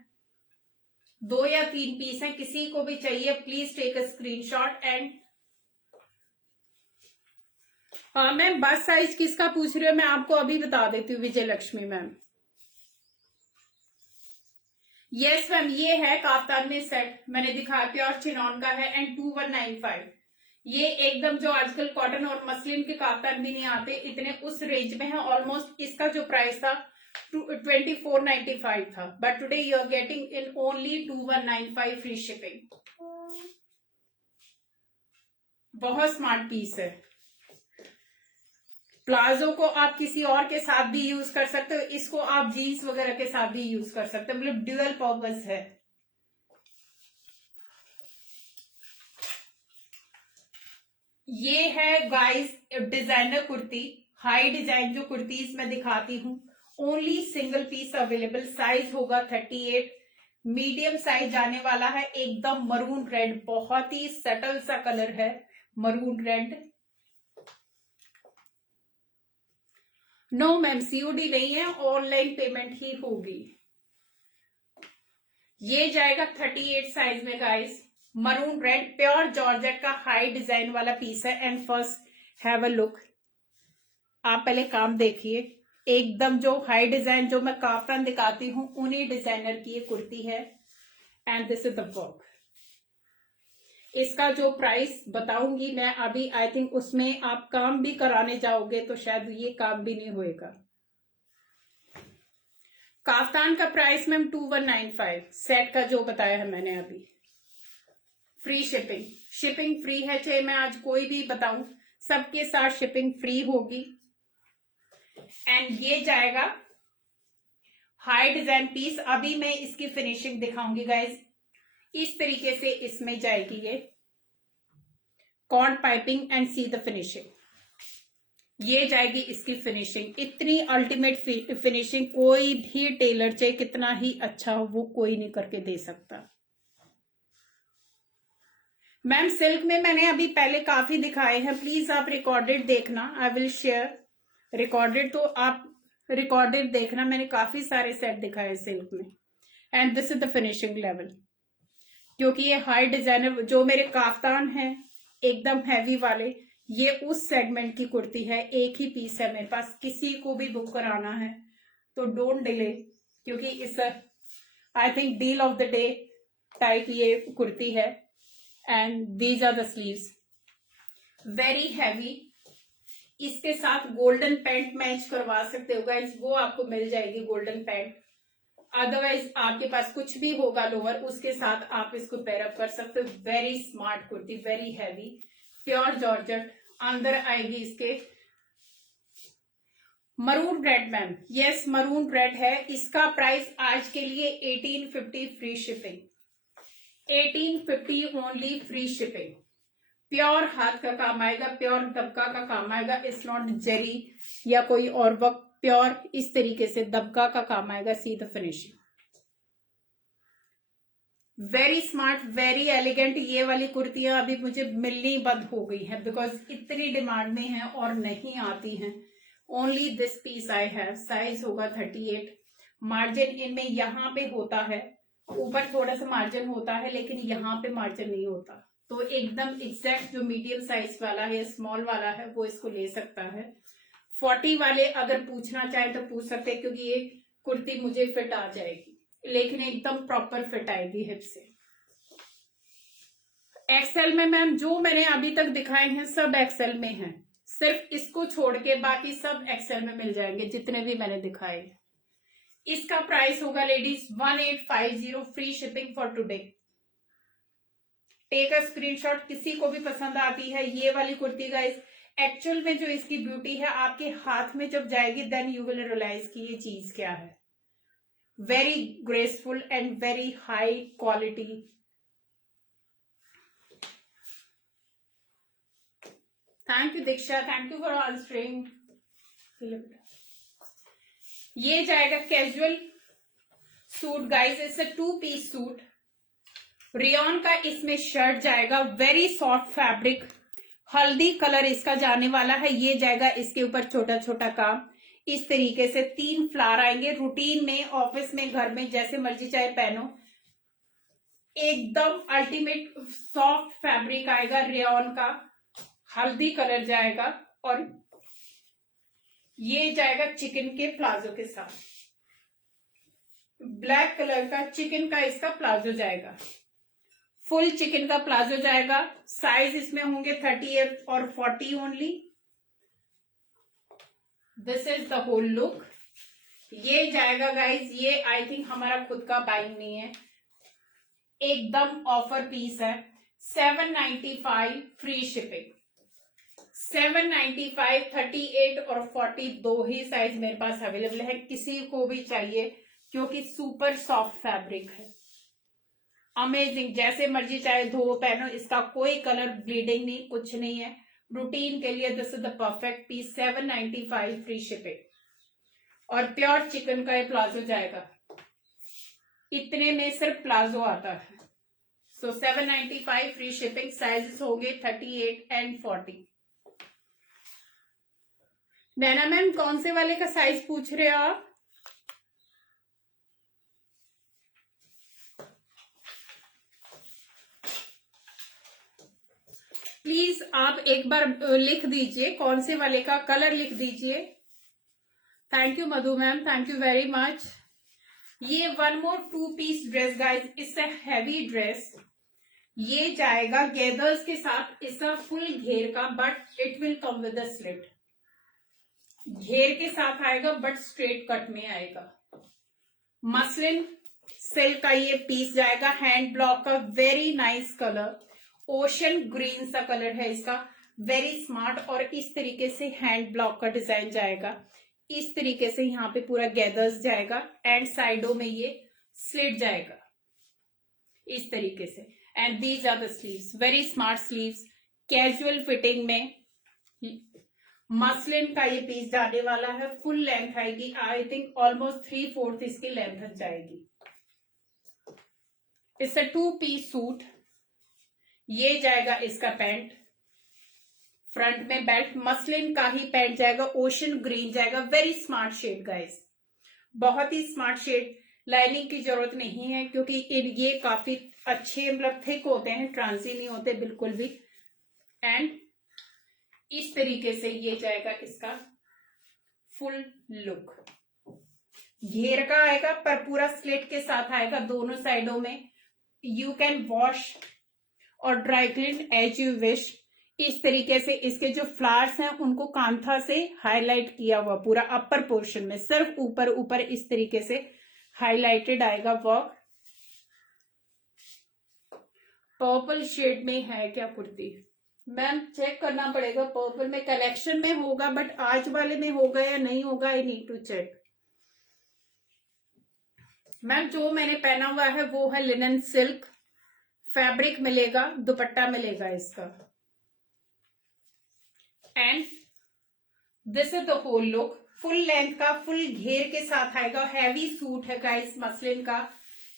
2 या 3 पीस हैं। किसी को भी चाहिए please take a screenshot. And ma'am बस साइज किसका पूछ रही हो, मैं आपको अभी बता देती हूँ, विजय लक्ष्मी मैम। यस मैम, ये है काफ्तान में सेट मैंने दिखाया, प्योर चिनॉन का है। एंड 2195, ये एकदम जो आजकल कॉटन और मसलिन के काफ्तान भी नहीं आते इतने, उस रेंज में है। ऑलमोस्ट इसका जो प्राइस था 2495 था, but today you are getting in only 2195 free shipping. बहुत स्मार्ट पीस है। प्लाजो को आप किसी और के साथ भी यूज कर सकते हो, इसको आप जीन्स वगैरह के साथ भी यूज कर सकते हो, मतलब ड्यूअल पर्पस है। ये है guys designer kurti, high design जो कुर्तीज मैं दिखाती हूँ, only single piece available. Size होगा 38, मीडियम साइज जाने वाला है। एकदम मरून रेड, बहुत ही सटल सा कलर है maroon red. No ma'am COD नहीं है, ऑनलाइन पेमेंट ही होगी। ये जाएगा 38 साइज में guys, maroon red, pure georgette का हाई डिजाइन वाला पीस है। And first have a look, आप पहले काम देखिए। एकदम जो हाई डिजाइन जो मैं काफ्तान दिखाती हूँ उन्हीं डिजाइनर की ये कुर्ती है। And this is the work. इसका जो प्राइस बताऊंगी मैं अभी, आई थिंक उसमें आप काम भी कराने जाओगे तो शायद ये काम भी नहीं होएगा। काफ्तान का प्राइस मैम 2195, सेट का जो बताया है मैंने अभी। फ्री शिपिंग, शिपिंग फ्री है, चाहे मैं आज कोई भी बताऊं सबके साथ शिपिंग फ्री होगी। एंड ये जाएगा हाई डिजाइन पीस। अभी मैं इसकी फिनिशिंग दिखाऊंगी गाइज। इस तरीके से इसमें जाएगी ये cord piping and see the finishing. ये जाएगी इसकी फिनिशिंग, इतनी अल्टीमेट फिनिशिंग कोई भी टेलर चाहे कितना ही अच्छा हो वो कोई नहीं करके दे सकता। मैम सिल्क में मैंने अभी पहले काफी दिखाए हैं, प्लीज आप रिकॉर्डेड देखना, आई विल शेयर रिकॉर्डेड, तो आप रिकॉर्डेड देखना। मैंने काफी सारे सेट दिखाए सिल्क में। And this is the finishing level, क्योंकि ये हाई डिजाइनर जो मेरे काफ्तान हैं एकदम हैवी वाले, ये उस सेगमेंट की कुर्ती है। एक ही पीस है मेरे पास, किसी को भी बुक कराना है तो डोंट डिले, क्योंकि इस I think deal of the day type ये कुर्ती है। And these are the sleeves, very heavy. इसके साथ गोल्डन पैंट मैच करवा सकते हो गाइस, वो आपको मिल जाएगी गोल्डन पैंट। अदरवाइज आपके पास कुछ भी होगा लोअर, उसके साथ आप इसको पेयरअप कर सकते हो। Very smart kurti, very heavy, pure georgette. अंदर आएगी इसके maroon red ma'am, yes maroon red है। इसका प्राइस आज के लिए 1850 free shipping, 1850 only free shipping. Pure हाथ का काम आएगा, प्योर दबका का काम आएगा, इट्स नॉट जरी या कोई और वर्क, प्योर इस तरीके से दबका का काम आएगा। सी the finishing, very smart, very elegant. ये वाली कुर्तियां अभी मुझे मिलनी बंद हो गई हैं बिकॉज इतनी डिमांड में है और नहीं आती हैं। Only this piece I have, size होगा 38। मार्जिन इनमें यहाँ पे होता है, ऊपर थोड़ा सा मार्जिन होता है लेकिन यहाँ पे मार्जिन नहीं होता, तो एकदम एग्जैक्ट जो मीडियम साइज वाला है, स्मॉल वाला है, वो इसको ले सकता है। 40 वाले अगर पूछना चाहे तो पूछ सकते हैं, क्योंकि ये कुर्ती मुझे फिट आ जाएगी, लेकिन एकदम प्रॉपर फिट आएगी हिप से। एक्सेल में मैम जो मैंने अभी तक दिखाए हैं सब एक्सेल में हैं, सिर्फ इसको छोड़ के बाकी सब एक्सेल में मिल जाएंगे जितने भी मैंने दिखाए। इसका प्राइस होगा ladies 1850 free shipping for today. Take a screenshot, किसी को भी पसंद आती है ये वाली कुर्ती गाइस। एक्चुअल में जो इसकी ब्यूटी है आपके हाथ में जब जाएगी देन यू विल रियलाइज कि ये चीज क्या है। Very graceful and very high quality. Thank you Diksha, thank you for answering. ये जाएगा casual suit guys, it's a 2 piece suit. Rayon का इसमें शर्ट जाएगा, वेरी सॉफ्ट फैब्रिक, हल्दी कलर इसका जाने वाला है। ये जाएगा इसके ऊपर छोटा छोटा काम, इस तरीके से 3 फ्लावर आएंगे। रूटीन में, ऑफिस में, घर में, जैसे मर्जी चाहे पहनो। एकदम अल्टीमेट सॉफ्ट फैब्रिक आएगा, रेयॉन का हल्दी कलर जाएगा। और ये जाएगा चिकन के प्लाजो के साथ, ब्लैक कलर का चिकन का इसका प्लाजो जाएगा, फुल चिकन का प्लाजो जाएगा। साइज इसमें होंगे 38 और 40 only. This is the whole look. ये जाएगा गाइज, ये आई थिंक हमारा खुद का बाइंग नहीं है, एकदम ऑफर पीस है। 795 फ्री शिपिंग, 795। 38 और 40 दो ही साइज मेरे पास अवेलेबल है, किसी को भी चाहिए, क्योंकि सुपर सॉफ्ट फैब्रिक है, अमेजिंग। जैसे मर्जी चाहे धो पहनो, इसका कोई कलर ब्लीडिंग नहीं, कुछ नहीं है। रूटीन के लिए this is the perfect piece. 795 free shipping और प्योर चिकन का ये प्लाजो जाएगा. इतने में सिर्फ प्लाजो आता है. सो 795 फ्री शिपिंग. साइजेस होंगे 38 एंड 40. नैना मैम कौन से वाले का साइज पूछ रहे हो आप? प्लीज आप एक बार लिख दीजिए कौन से वाले का, कलर लिख दीजिए. Thank you Madhu ma'am, thank you very much. ये one more 2 piece dress guys. इससे हैवी ड्रेस ये जाएगा गैदर्स के साथ. इसका फुल घेर का, but it will come with a slit. घेर के साथ आएगा बट स्ट्रेट कट में आएगा. मसलिन सिल्क का ये पीस जाएगा. हैंड ब्लॉक का very nice colour, ocean green सा कलर है इसका. Very smart. और इस तरीके से हैंड ब्लॉक का डिजाइन जाएगा. इस तरीके से यहाँ पे पूरा गैदर्स जाएगा एंड साइडों में ये स्लिट जाएगा इस तरीके से. And these are the sleeves, very smart sleeves, casual fitting में. मसलिन का ये पीस जाने वाला है. फुल लेंथ आएगी. आई थिंक ऑलमोस्ट 3/4 इसकी लेंथ जाएगी. It's a 2 piece suit. ये जाएगा इसका पैंट. फ्रंट में बेल्ट. मसलिन का ही पैंट जाएगा. ओशन ग्रीन जाएगा. वेरी स्मार्ट शेड गाइस, बहुत ही स्मार्ट शेड. लाइनिंग की जरूरत नहीं है क्योंकि ये काफी अच्छे मतलब थिक होते हैं, ट्रांसी नहीं होते बिल्कुल भी. एंड इस तरीके से ये जाएगा इसका फुल लुक. घेर का आएगा पर पूरा स्लिट के साथ आएगा दोनों साइडों में. यू कैन वॉश और dry clean as you wish. इस तरीके से इसके जो फ्लावर्स हैं उनको कांथा से हाईलाइट किया हुआ पूरा अपर पोर्शन में, सिर्फ ऊपर ऊपर इस तरीके से हाईलाइटेड आएगा वर्क. पर्पल शेड में है क्या कुर्ती? मैम चेक करना पड़ेगा. पर्पल में कलेक्शन में होगा बट आज वाले में होगा या नहीं होगा, I need to check. Ma'am जो मैंने पहना हुआ है वो है लिनन सिल्क. फैब्रिक मिलेगा, दुपट्टा मिलेगा इसका. And this is the whole look. Full length का, फुल घेर के साथ आएगा. हैवी सूट है गाइस मसलिन का.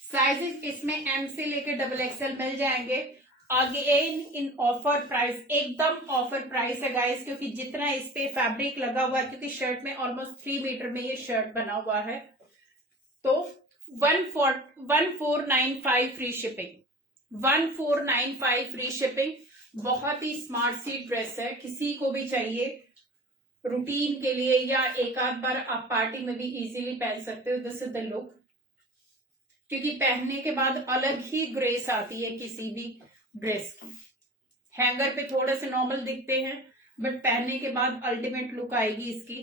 साइजेस इसमें एम से लेके XXL मिल जाएंगे. अगेन इन ऑफर प्राइस, एकदम ऑफर प्राइस है गाइस क्योंकि जितना इस पे फैब्रिक लगा हुआ है, क्योंकि शर्ट में ऑलमोस्ट 3 मीटर में ये शर्ट बना हुआ है. तो 1495 फ्री शिपिंग. 1495 free shipping. बहुत ही स्मार्ट सी ड्रेस है. किसी को भी चाहिए रूटीन के लिए या एक आध बार आप पार्टी में भी इजीली पहन सकते हो. This is the look. क्योंकि पहनने के बाद अलग ही ग्रेस आती है किसी भी ड्रेस की. हैंगर पे थोड़े से नॉर्मल दिखते हैं बट पहनने के बाद अल्टीमेट लुक आएगी इसकी.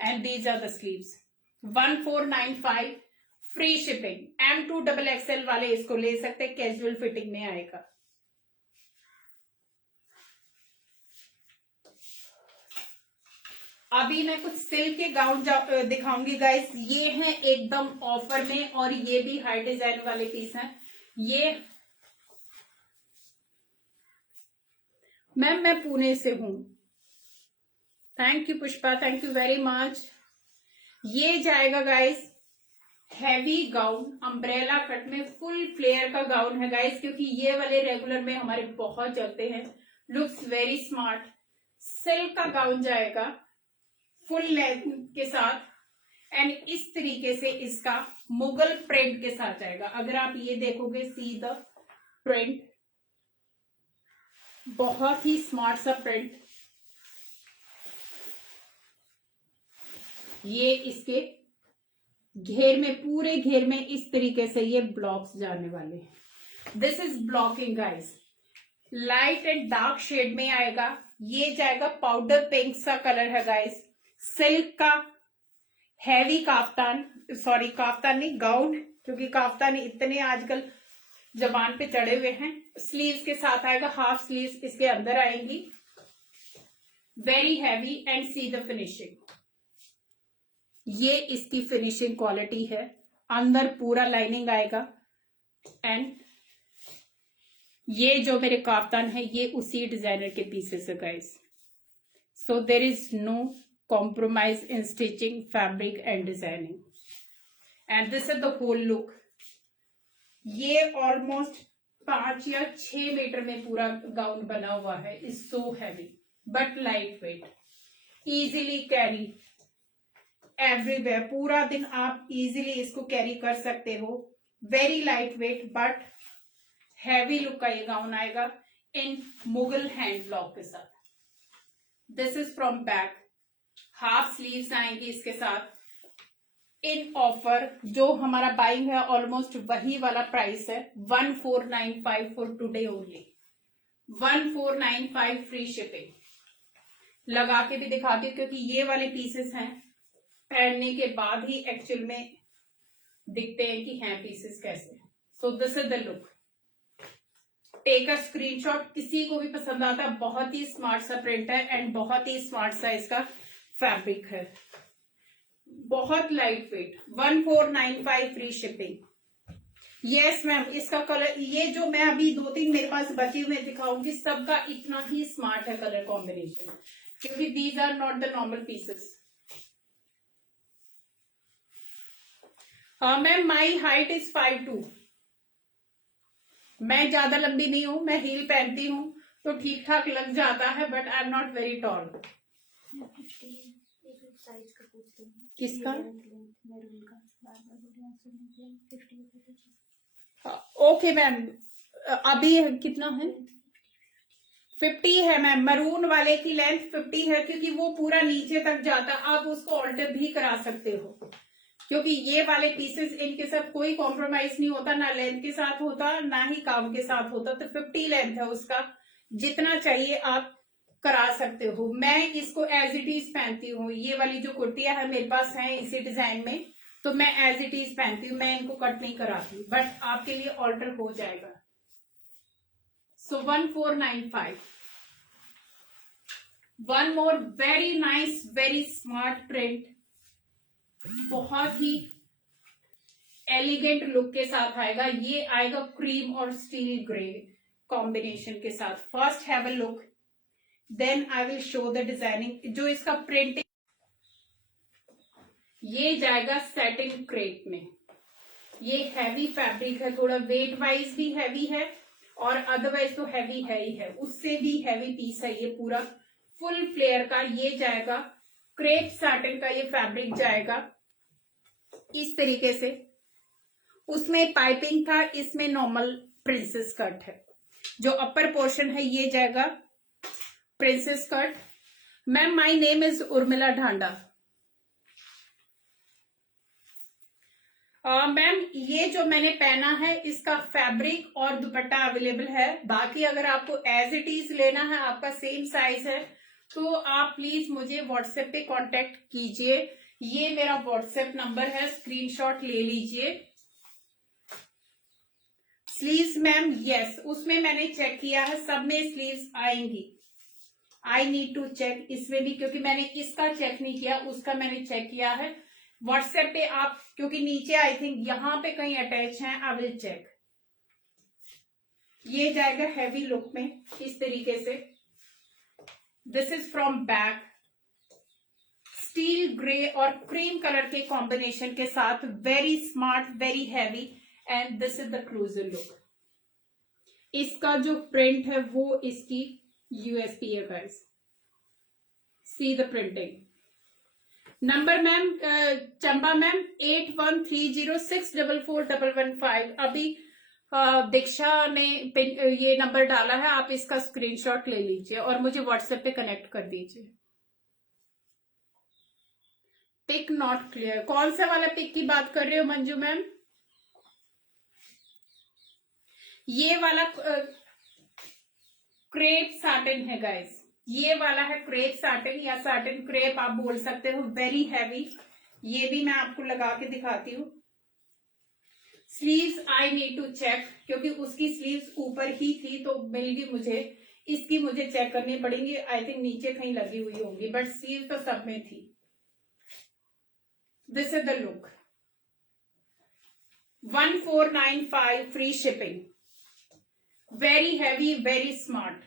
And these are the sleeves. 1495 free shipping. M2XXL वाले इसको ले सकते हैं, कैजुअल फिटिंग में आएगा. अभी मैं कुछ सिल्क के गाउन दिखाऊंगी गाइस. ये हैं एकदम ऑफर में और ये भी हाई डिजाइन वाले पीस हैं. ये मैम मैं पुणे से हूं. Thank you Pushpa, thank you very much. ये जाएगा guys heavy gown, umbrella cut में फुल फ्लेयर का गाउन है गाइस क्योंकि ये वाले रेगुलर में हमारे बहुत चलते हैं. Looks very smart. सिल्क का गाउन जाएगा फुल लेंथ के साथ. एंड इस तरीके से इसका मुगल प्रिंट के साथ जाएगा. अगर आप ये देखोगे, सी द प्रिंट, बहुत ही स्मार्ट सा प्रिंट. ये इसके घेर में, पूरे घेर में इस तरीके से ये ब्लॉक्स जाने वाले हैं. This is blocking guys. Light and dark shade में आएगा. ये जाएगा पाउडर पिंक सा कलर है गाइस. सिल्क का हैवी काफ्तान, सॉरी काफ्तान नहीं गाउन, क्योंकि काफ्तान इतने आजकल जबान पे चढ़े हुए हैं. स्लीव्स के साथ आएगा. हाफ स्लीव्स इसके अंदर आएंगी. Very heavy. And see the finishing. ये इसकी फिनिशिंग क्वालिटी है. अंदर पूरा लाइनिंग आएगा. एंड ये जो मेरे काफ्तान है ये उसी डिजाइनर के पीसेस है guys. So there is no compromise in stitching, fabric and designing. And this is the whole look. ये ऑलमोस्ट 5 या 6 मीटर में पूरा गाउन बना हुआ है. Is so heavy but light weight, easily carry everywhere. पूरा दिन आप इजीली इसको कैरी कर सकते हो. Very light weight but heavy look का ये गाउन आएगा इन मुगल हैंड ब्लॉक के साथ. This is from back. Half sleeves आएंगी इसके साथ. इन ऑफर जो हमारा बाइंग है ऑलमोस्ट वही वाला प्राइस है. 1495 for today only. 1495 free shipping. लगा के भी दिखाती हूँ क्योंकि ये वाले पीसेस हैं पहनने के बाद ही एक्चुअल में दिखते हैं कि हैं पीसेस कैसे. So this is the look. Take a screenshot. किसी को भी पसंद आता है. बहुत ही स्मार्ट सा प्रिंट है एंड बहुत ही स्मार्ट सा इसका फैब्रिक है. बहुत लाइट वेट. 1495 फ्री शिपिंग. Yes ma'am. इसका कलर ये जो मैं अभी 2-3 मेरे पास बचे हुए दिखाऊंगी सबका इतना ही स्मार्ट है कलर कॉम्बिनेशन क्योंकि these are not the normal pieces. Ma'am my height is 5'2". मैं ज्यादा लंबी नहीं हूं. मैं हील पहनती हूं तो ठीक ठाक लग जाता है but I am not very tall. Size का पूछते हैं. किसका? मैरून का. बार-बार बोल रहे हैं. 50 ओके मैम. अभी कितना है? 50 है मैम. मरून वाले की लेंथ 50 है क्योंकि वो पूरा नीचे तक जाता है. आप उसको ऑल्टर भी करा सकते हो क्योंकि ये वाले पीसेस इनके साथ कोई कॉम्प्रोमाइज नहीं होता. ना लेंथ के साथ होता ना ही काम के साथ होता. तो 50 लेंथ है उसका. जितना चाहिए आप करा सकते हो. मैं इसको एज इट इज पहनती हूँ. ये वाली जो कुर्तियां है मेरे पास हैं इसी डिजाइन में तो मैं एज इट इज पहनती हूँ. मैं इनको कट नहीं कराती बट आपके लिए ऑल्टर हो जाएगा. सो 1495. One more very nice very smart print. बहुत ही एलिगेंट लुक के साथ आएगा. ये आएगा क्रीम और स्टील ग्रे कॉम्बिनेशन के साथ. First have a look then I will show the designing. जो इसका प्रिंटिंग ये जाएगा सैटिन क्रेप में. ये हैवी फैब्रिक है. थोड़ा वेट वाइज भी हैवी है और अदरवाइज तो हैवी है ही है. उससे भी हैवी पीस है ये. पूरा फुल फ्लेयर का ये जाएगा. क्रेप सैटिन का ये फैब्रिक जाएगा इस तरीके से. उसमें पाइपिंग था. इसमें नॉर्मल प्रिंसेस कट है. जो अपर पोर्शन है ये जाएगा princess cut. Ma'am my name is Urmila Dhanda. Ma'am ये जो मैंने पहना है इसका फैब्रिक और दुपट्टा अवेलेबल है. बाकी अगर आपको एज इट इज लेना है आपका सेम साइज है तो आप प्लीज मुझे व्हाट्सएप पे कांटेक्ट कीजिए. ये मेरा व्हाट्सएप नंबर है. स्क्रीनशॉट ले लीजिए. स्लीव्स मैम यस उसमें मैंने चेक किया है. सब में स्लीव्स आएंगी. आई नीड टू चेक इसमें भी क्योंकि मैंने इसका चेक नहीं किया. उसका मैंने चेक किया है. व्हाट्सएप पे आप क्योंकि नीचे आई थिंक यहां पे कहीं अटैच है. I will check. ये जाएगा हैवी लुक में इस तरीके से. This is from back. Steel grey और क्रीम कलर के कॉम्बिनेशन के साथ very smart very heavy and this is the cruiser look. इसका जो प्रिंट है वो इसकी यूएसपी है guys. See the printing. Number ma'am Chamba ma'am 8130644115. अभी दीक्षा ने ये नंबर डाला है. आप इसका स्क्रीनशॉट ले लीजिए और मुझे व्हाट्सएप पे कनेक्ट कर दीजिए. Pic not clear. कौन सा वाला पिक की बात कर रहे हो मंजू मैम? ये वाला क्रेप सैटिन है गाइस. ये वाला है क्रेप सैटिन या सैटिन क्रेप आप बोल सकते हो. Very heavy. ये भी मैं आपको लगा के दिखाती हूँ. Sleeves I need to check क्योंकि उसकी स्लीव्स ऊपर ही थी तो मिल गई मुझे. इसकी मुझे चेक करनी पड़ेंगी. आई थिंक नीचे कहीं लगी हुई होंगी बट स्लीव तो सब में थी. This is the look. 1495 free shipping. Very heavy very smart.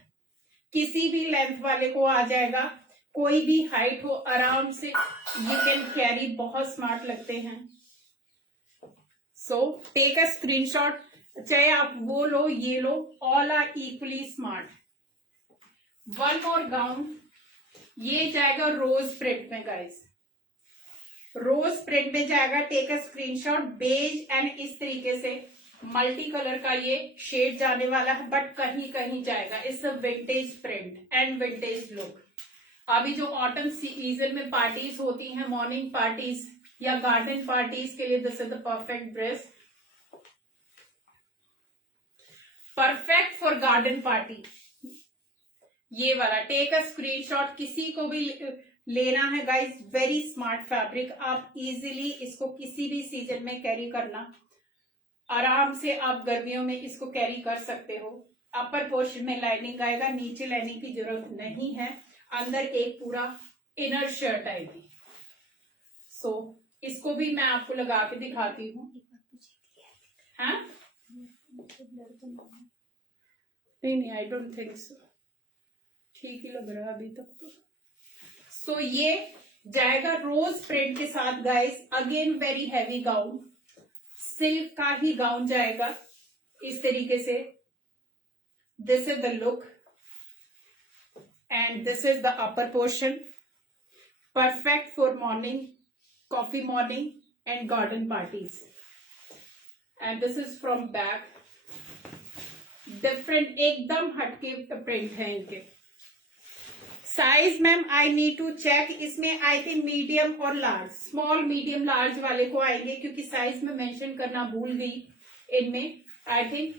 किसी भी लेंथ वाले को आ जाएगा. कोई भी हाइट हो आराम से यू कैन कैरी, बहुत स्मार्ट लगते हैं। सो टेक अ स्क्रीनशॉट, चाहे आप वो लो ये लो, all are equally smart. One more gown, ये जाएगा रोज प्रिंट में गाइस, रोज प्रिंट में जाएगा। Take a screenshot, beige and इस तरीके से मल्टी कलर का ये शेड जाने वाला है, बट कहीं कहीं जाएगा। It's a vintage print and vintage look. अभी जो ऑटम सीजन में पार्टीज होती हैं, मॉर्निंग पार्टीज या गार्डन पार्टीज के लिए this is the perfect dress, perfect for garden party. ये वाला टेक अ स्क्रीनशॉट, किसी को भी लेना है गाइस, वेरी स्मार्ट फैब्रिक। आप इजीली इसको किसी भी सीजन में कैरी करना, आराम से आप गर्मियों में इसको कैरी कर सकते हो। अपर पोर्शन में लाइनिंग आएगा, नीचे लाइनिंग की जरूरत नहीं है, अंदर एक पूरा इनर शर्ट आएगी। सो इसको भी मैं आपको लगा के दिखाती हूँ। हाँ नहीं, आई डोंट थिंक सो, ठीक ही लग रहा है अभी तक तो। सो ये जाएगा रोज प्रिंट के साथ guys, again very heavy gown, silk का ही गाउन जाएगा इस तरीके से। This is the look and this is the upper portion, perfect for morning, coffee morning and garden parties. And this is from back, different एकदम हटके print है इनके। Size ma'am I need to check, इसमें I think medium और large, small medium large वाले को आएंगे, क्योंकि साइज में मेंशन करना भूल गई इनमें। आई थिंक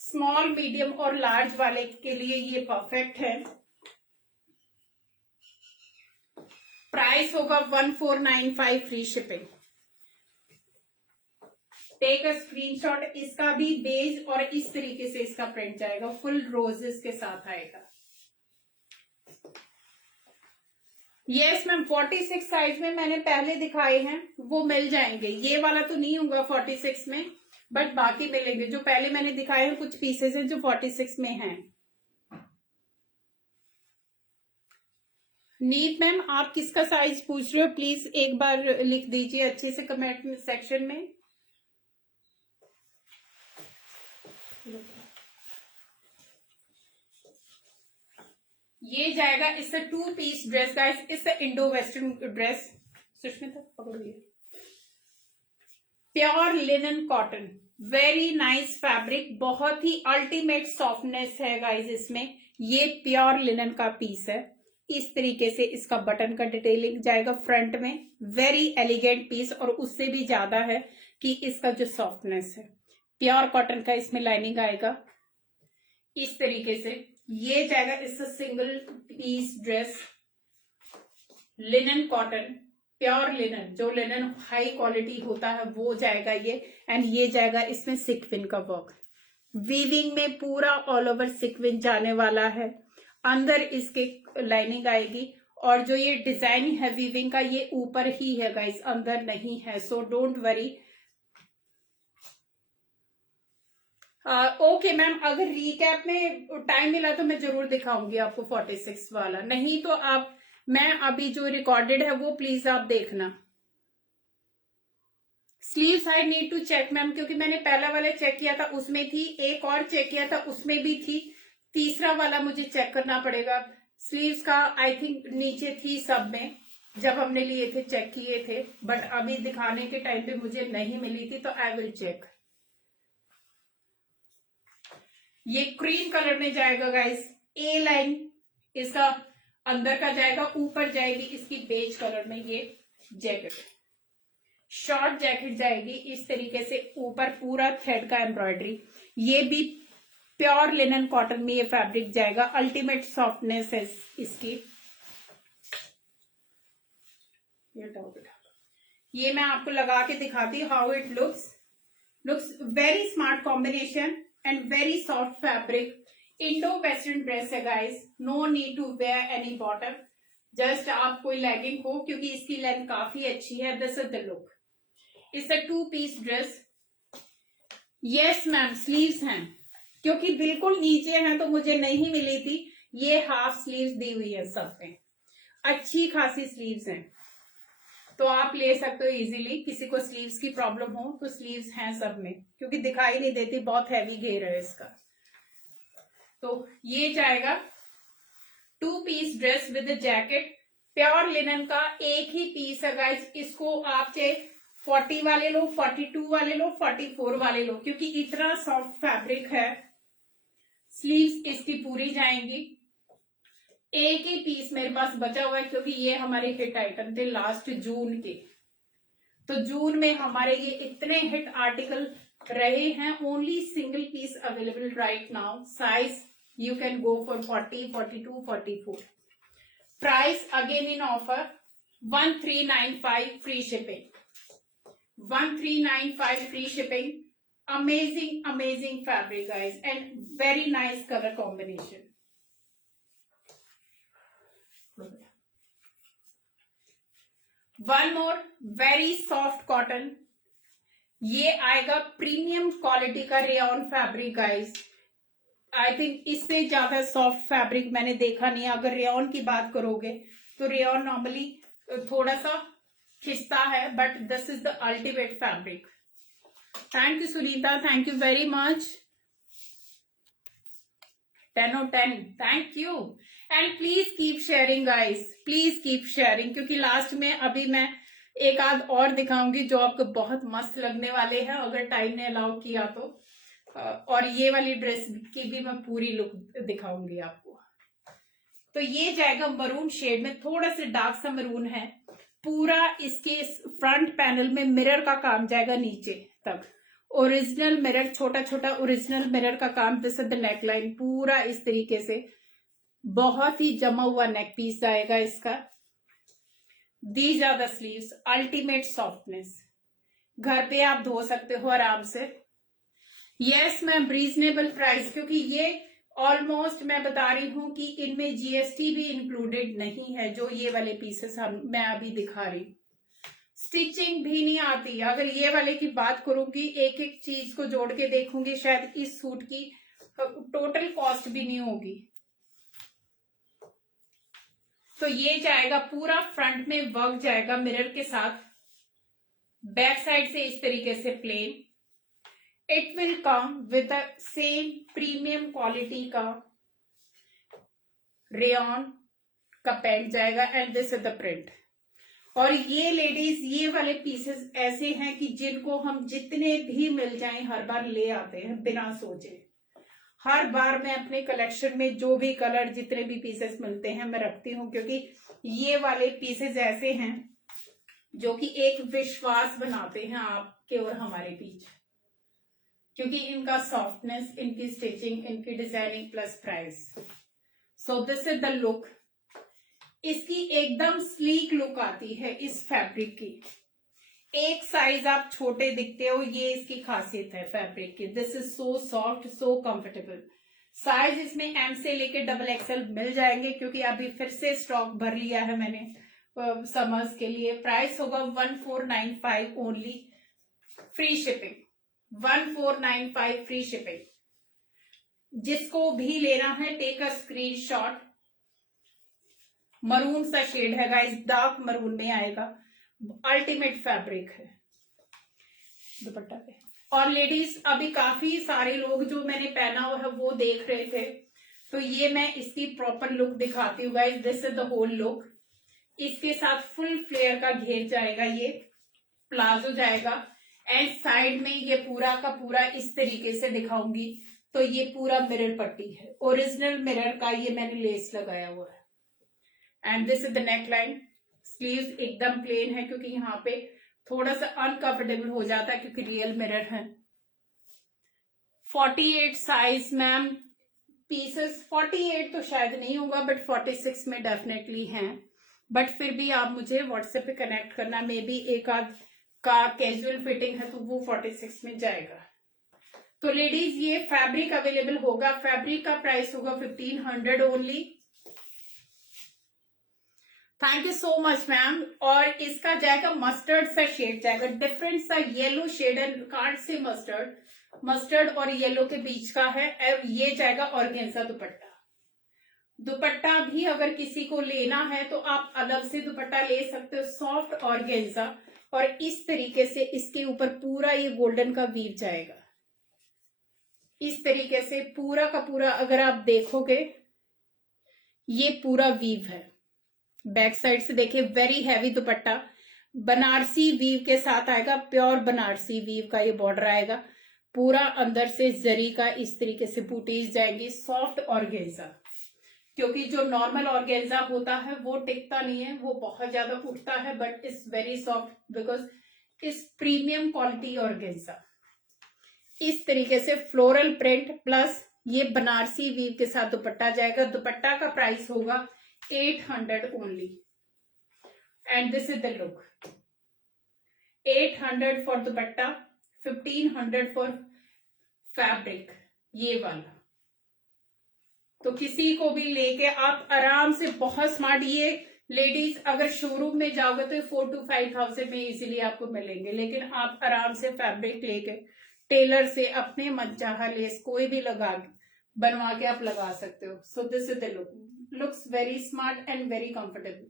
स्मॉल मीडियम और लार्ज वाले के लिए ये परफेक्ट है। प्राइस होगा 1495 free shipping. Take a screenshot, इसका भी बेज और इस तरीके से इसका प्रिंट जाएगा, फुल रोजेस के साथ आएगा। यस मैम, 46 साइज में मैंने पहले दिखाए हैं वो मिल जाएंगे। ये वाला तो नहीं होगा 46 में, बट बाकी मिलेंगे। जो पहले मैंने दिखाए हैं कुछ पीसेस हैं जो 46 में हैं। नीत मैम, आप किसका साइज पूछ रहे हो, प्लीज एक बार लिख दीजिए अच्छे से कमेंट सेक्शन में। ये जाएगा, इससे 2 पीस ड्रेस गाइस, इससे इंडो वेस्टर्न ड्रेस। सुष्मिता पकड़िए, pure linen cotton, very nice fabric, बहुत ही अल्टीमेट सॉफ्टनेस है गाइस इसमें। ये प्योर लिनन का पीस है, इस तरीके से इसका बटन का डिटेलिंग जाएगा फ्रंट में, वेरी एलिगेंट पीस। और उससे भी ज्यादा है कि इसका जो सॉफ्टनेस है, प्योर कॉटन का इसमें लाइनिंग आएगा इस तरीके से। ये जाएगा, इससे single piece dress, linen cotton, pure linen, जो लिनन हाई क्वालिटी होता है वो जाएगा ये। एंड ये जाएगा इसमें सिक्विन का वर्क, वीविंग में पूरा ऑल ओवर सिक्विन जाने वाला है। अंदर इसके लाइनिंग आएगी, और जो ये डिजाइन है वीविंग का ये ऊपर ही है गाइस, अंदर नहीं है। So don't worry. Okay ma'am, अगर रिकैप में टाइम मिला तो मैं जरूर दिखाऊंगी आपको 46 वाला, नहीं तो आप, मैं अभी जो रिकॉर्डेड है वो प्लीज आप देखना। Sleeves I need to check ma'am, क्योंकि मैंने पहला वाला चेक किया था उसमें थी, एक और चेक किया था उसमें भी थी, तीसरा वाला मुझे चेक करना पड़ेगा। स्लीव्स का आई थिंक नीचे थी सब में, जब हमने लिए थे चेक किए थे, बट अभी दिखाने के टाइम पे मुझे नहीं मिली थी, तो आई विल चेक। ये क्रीम कलर में जाएगा गाइस, ए लाइन इसका अंदर का जाएगा, ऊपर जाएगी इसकी बेज कलर में ये जैकेट, शॉर्ट जैकेट जाएगी इस तरीके से, ऊपर पूरा थ्रेड का एम्ब्रॉयडरी। ये भी प्योर लिनन कॉटन में ये फैब्रिक जाएगा, अल्टीमेट सॉफ्टनेस है इसकी। ये मैं आपको लगा के दिखाती हूँ how it looks very smart combination and very soft fabric, Indo western dress है guys, no need to wear any bottom, just आप कोई लेगिंग हो, क्योंकि इसकी लेंथ काफी अच्छी है। This is the look, it's a 2 piece dress. Yes ma'am, sleeves हैं, क्योंकि बिल्कुल नीचे हैं तो मुझे नहीं मिली थी, ये हाफ स्लीव्स दी हुई है सब में, अच्छी खासी स्लीव्स हैं, तो आप ले सकते हो इजीली। किसी को स्लीव्स की प्रॉब्लम हो तो स्लीव्स हैं सब में, क्योंकि दिखाई नहीं देती, बहुत हैवी घेर है इसका। तो ये जाएगा 2 piece dress with jacket, pure linen का एक ही पीस है गाइस। इसको आप चाहे 40 वाले लो, 42 वाले लो, 44 वाले लो, क्योंकि इतना सॉफ्ट फैब्रिक है। स्लीव्स इसकी पूरी जाएंगी। एक ही पीस मेरे पास बचा हुआ है, क्योंकि ये हमारे हिट आइटम थे लास्ट जून के, तो जून में हमारे ये इतने हिट आर्टिकल रहे हैं। Only single piece available right now. Size you can go for 40, 42, 44। Price again in offer 1395 free shipping, 1395 free shipping. Amazing fabric guys, and very nice color combination. One more very soft cotton. ये आएगा premium quality का rayon fabric guys. I think इससे ज्यादा soft fabric मैंने देखा नहीं। अगर rayon की बात करोगे तो रेयॉन नॉर्मली थोड़ा सा खिंचता है, but this is the ultimate fabric. Thank you Sunita, thank you very much. 10 of 10, thank you. And please keep sharing guys, please keep sharing, क्योंकि लास्ट में अभी मैं एक आध और दिखाऊंगी जो आपको बहुत मस्त लगने वाले हैं, अगर टाइम ने अलाउ किया तो। और ये वाली ड्रेस की भी मैं पूरी लुक दिखाऊंगी आपको। तो ये जाएगा मरून शेड में, थोड़ा सा डार्क सा मरून है। पूरा इसके फ्रंट पैनल में मिरर का काम जाएगा नीचे तक, ओरिजिनल मिरर, छोटा छोटा ओरिजिनल मिरर का काम। This is the neck line, पूरा इस तरीके से बहुत ही जमा हुआ नेक पीस आएगा इसका। These are the sleeves, ultimate softness, घर पे आप धो सकते हो आराम से। यस मैम, रीजनेबल प्राइस, क्योंकि ये ऑलमोस्ट मैं बता रही हूं कि इनमें जीएसटी भी इंक्लूडेड नहीं है, जो ये वाले पीसेस मैं अभी दिखा रही। स्टिचिंग भी नहीं आती। अगर ये वाले की बात करूंगी, एक एक चीज को जोड़ के देखूंगी, शायद इस सूट की टोटल कॉस्ट भी नहीं होगी। तो ये जाएगा पूरा फ्रंट में वर्क जाएगा मिरर के साथ, बैक साइड से इस तरीके से plain. It will come with the same premium quality का रेयॉन का पैंट जाएगा, and this is the print. और ये लेडीज, ये वाले पीसेस ऐसे हैं कि जिनको हम जितने भी मिल जाएं हर बार ले आते हैं बिना सोचे। हर बार मैं अपने कलेक्शन में जो भी कलर, जितने भी पीसेस मिलते हैं मैं रखती हूँ, क्योंकि ये वाले पीसेस ऐसे हैं जो कि एक विश्वास बनाते हैं आपके और हमारे बीच, क्योंकि इनका सॉफ्टनेस, इनकी स्टिचिंग, इनकी designing plus price. So this is the look. इसकी एकदम स्लीक लुक आती है इस फैब्रिक की। एक साइज आप छोटे दिखते हो, ये इसकी खासियत है फैब्रिक की। This is so soft, so comfortable. Size इसमें एम से लेके डबल एक्सएल मिल जाएंगे, क्योंकि अभी फिर से स्टॉक भर लिया है मैंने समर्स के लिए। प्राइस होगा 1495 only, free shipping, 1495 free shipping. जिसको भी लेना है टेक अ स्क्रीनशॉट। मरून सा शेड है गाइस, डार्क मरून में आएगा, अल्टीमेट फैब्रिक है दुपट्टा पे। और लेडीज, अभी काफी सारे लोग जो मैंने पहना हुआ है वो देख रहे थे, तो ये मैं इसकी प्रॉपर लुक दिखाती हूँ guys. This is the whole look. इसके साथ फुल फ्लेयर का घेर जाएगा, ये प्लाजो जाएगा, एंड साइड में ये पूरा का पूरा इस तरीके से दिखाऊंगी। तो ये पूरा मिरर पट्टी है, ओरिजिनल मिरर का ये मैंने लेस लगाया हुआ है। And this is the neck line. Sleeves एकदम प्लेन है, क्योंकि यहाँ पे थोड़ा सा अनकंफर्टेबल हो जाता है, क्योंकि रियल मिरर है। 48 साइज मैम, पीसेस 48 तो शायद नहीं होगा, बट 46 में डेफिनेटली हैं। बट फिर भी आप मुझे व्हाट्सएप पे कनेक्ट करना, मे बी एक आध का कैजुअल फिटिंग है तो वो 46 में जाएगा। तो लेडीज, ये फैब्रिक अवेलेबल होगा। फैब्रिक का प्राइस होगा 1500 only. Thank you so much ma'am. और इसका जाएगा मस्टर्ड सा शेड जाएगा, डिफरेंट सा येलो शेड है, कांट से मस्टर्ड और येलो के बीच का है। और ये जाएगा ऑर्गेन्जा दुपट्टा। दुपट्टा भी अगर किसी को लेना है तो आप अलग से दुपट्टा ले सकते हो, सॉफ्ट ऑर्गेन्जा, और इस तरीके से इसके ऊपर पूरा ये गोल्डन का वीव जाएगा। इस तरीके से पूरा का पूरा अगर आप देखोगे ये पूरा वीव है। बैक साइड से देखिए, very heavy dupatta, Banarasi weave के साथ आएगा, प्योर बनारसी वीव का ये बॉर्डर आएगा, पूरा अंदर से जरी का इस तरीके से बूटीज जाएंगी, सॉफ्ट ऑर्गेन्जा। क्योंकि जो नॉर्मल ऑर्गेन्जा होता है वो टिकता नहीं है, वो बहुत ज्यादा उठता है, but it's very soft because it's premium quality organza. इस तरीके से फ्लोरल प्रिंट प्लस ये बनारसी वीव के साथ दुपट्टा जाएगा। दुपट्टा का प्राइस होगा 800 only, and this is the look. 800 for dupatta, 1500 for fabric, ये वाला। तो किसी को भी लेके आप आराम से, बहुत स्मार्ट, ये लेडीज अगर शोरूम में जाओगे तो 4,000 to 5,000 में इजीली आपको मिलेंगे, लेकिन आप आराम से फैब्रिक लेके टेलर से अपने मनचाहा लेस कोई भी बनवा के आप लगा सकते हो। So this is the look, looks very smart and very comfortable.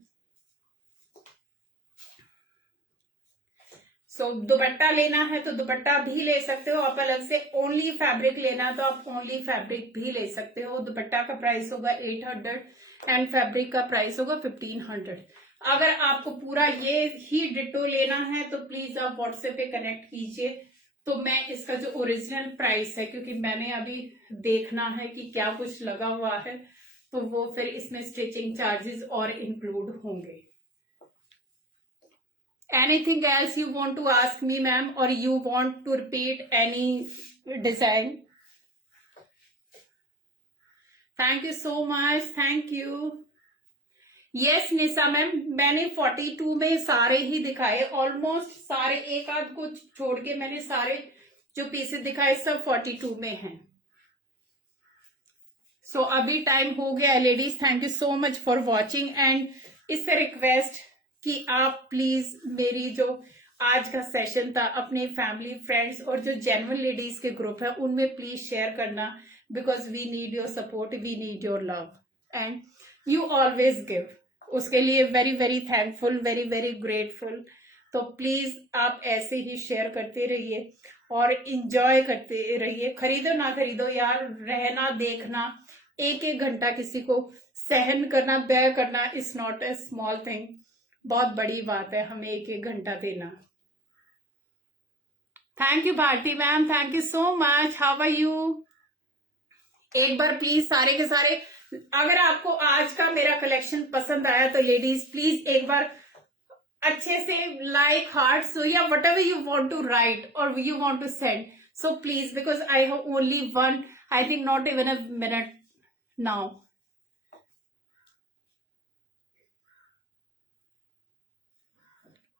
So dupatta लेना है तो दुपट्टा भी ले सकते हो आप अलग से, ओनली फैब्रिक लेना है तो आप ओनली फैब्रिक भी ले सकते हो। दुपट्टा का प्राइस होगा 800 एंड फैब्रिक का प्राइस होगा 1500। अगर आपको पूरा ये ही डिटो लेना है तो प्लीज आप व्हाट्सएप पे कनेक्ट कीजिए, तो मैं इसका जो ओरिजिनल प्राइस है, क्योंकि मैंने अभी देखना है कि क्या कुछ लगा हुआ है, तो वो फिर इसमें स्टिचिंग चार्जेस और इंक्लूड होंगे। Anything else you want to ask me ma'am, or you want to repeat any design? Thank you so much, thank you. Yes Nisha ma'am, मैंने 42 में सारे ही दिखाए, ऑलमोस्ट सारे, एक आध को छोड़ के मैंने सारे जो पीसेस दिखाए सब 42 में हैं। सो अभी टाइम हो गया है ladies, thank you so much for watching, and इससे रिक्वेस्ट कि आप प्लीज मेरी जो आज का सेशन था अपने फैमिली फ्रेंड्स और जो जेन्युइन लेडीज के ग्रुप है उनमें प्लीज शेयर करना, because we need your support, we need your love and you always give. उसके लिए very very thankful, very very grateful. तो प्लीज आप ऐसे ही शेयर करते रहिए और इंजॉय करते रहिए। खरीदो ना खरीदो यार, रहना देखना, एक एक घंटा किसी को सहन करना, बेयर करना is not a small thing, बहुत बड़ी बात है हमें एक एक घंटा देना। Thank you Bharti ma'am, thank you so much, how are you? एक बार प्लीज सारे के सारे, अगर आपको आज का मेरा कलेक्शन पसंद आया तो लेडीज प्लीज एक बार अच्छे से लाइक, हार्ट, सो या whatever you want to write or you want to send, so please, because I have only one, I think not even a minute now.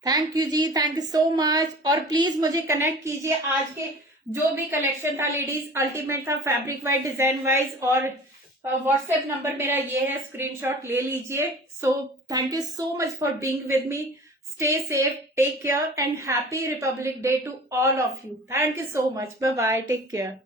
Thank you ji, thank you so much. और please मुझे connect कीजिए, आज के जो भी collection था ladies ultimate था, fabric wise, design wise, और व्हाट्सएप नंबर मेरा ये है, स्क्रीनशॉट ले लीजिए। So thank you so much for being with me, stay safe, take care and happy republic day to all of you. Thank you so much, bye bye, take care.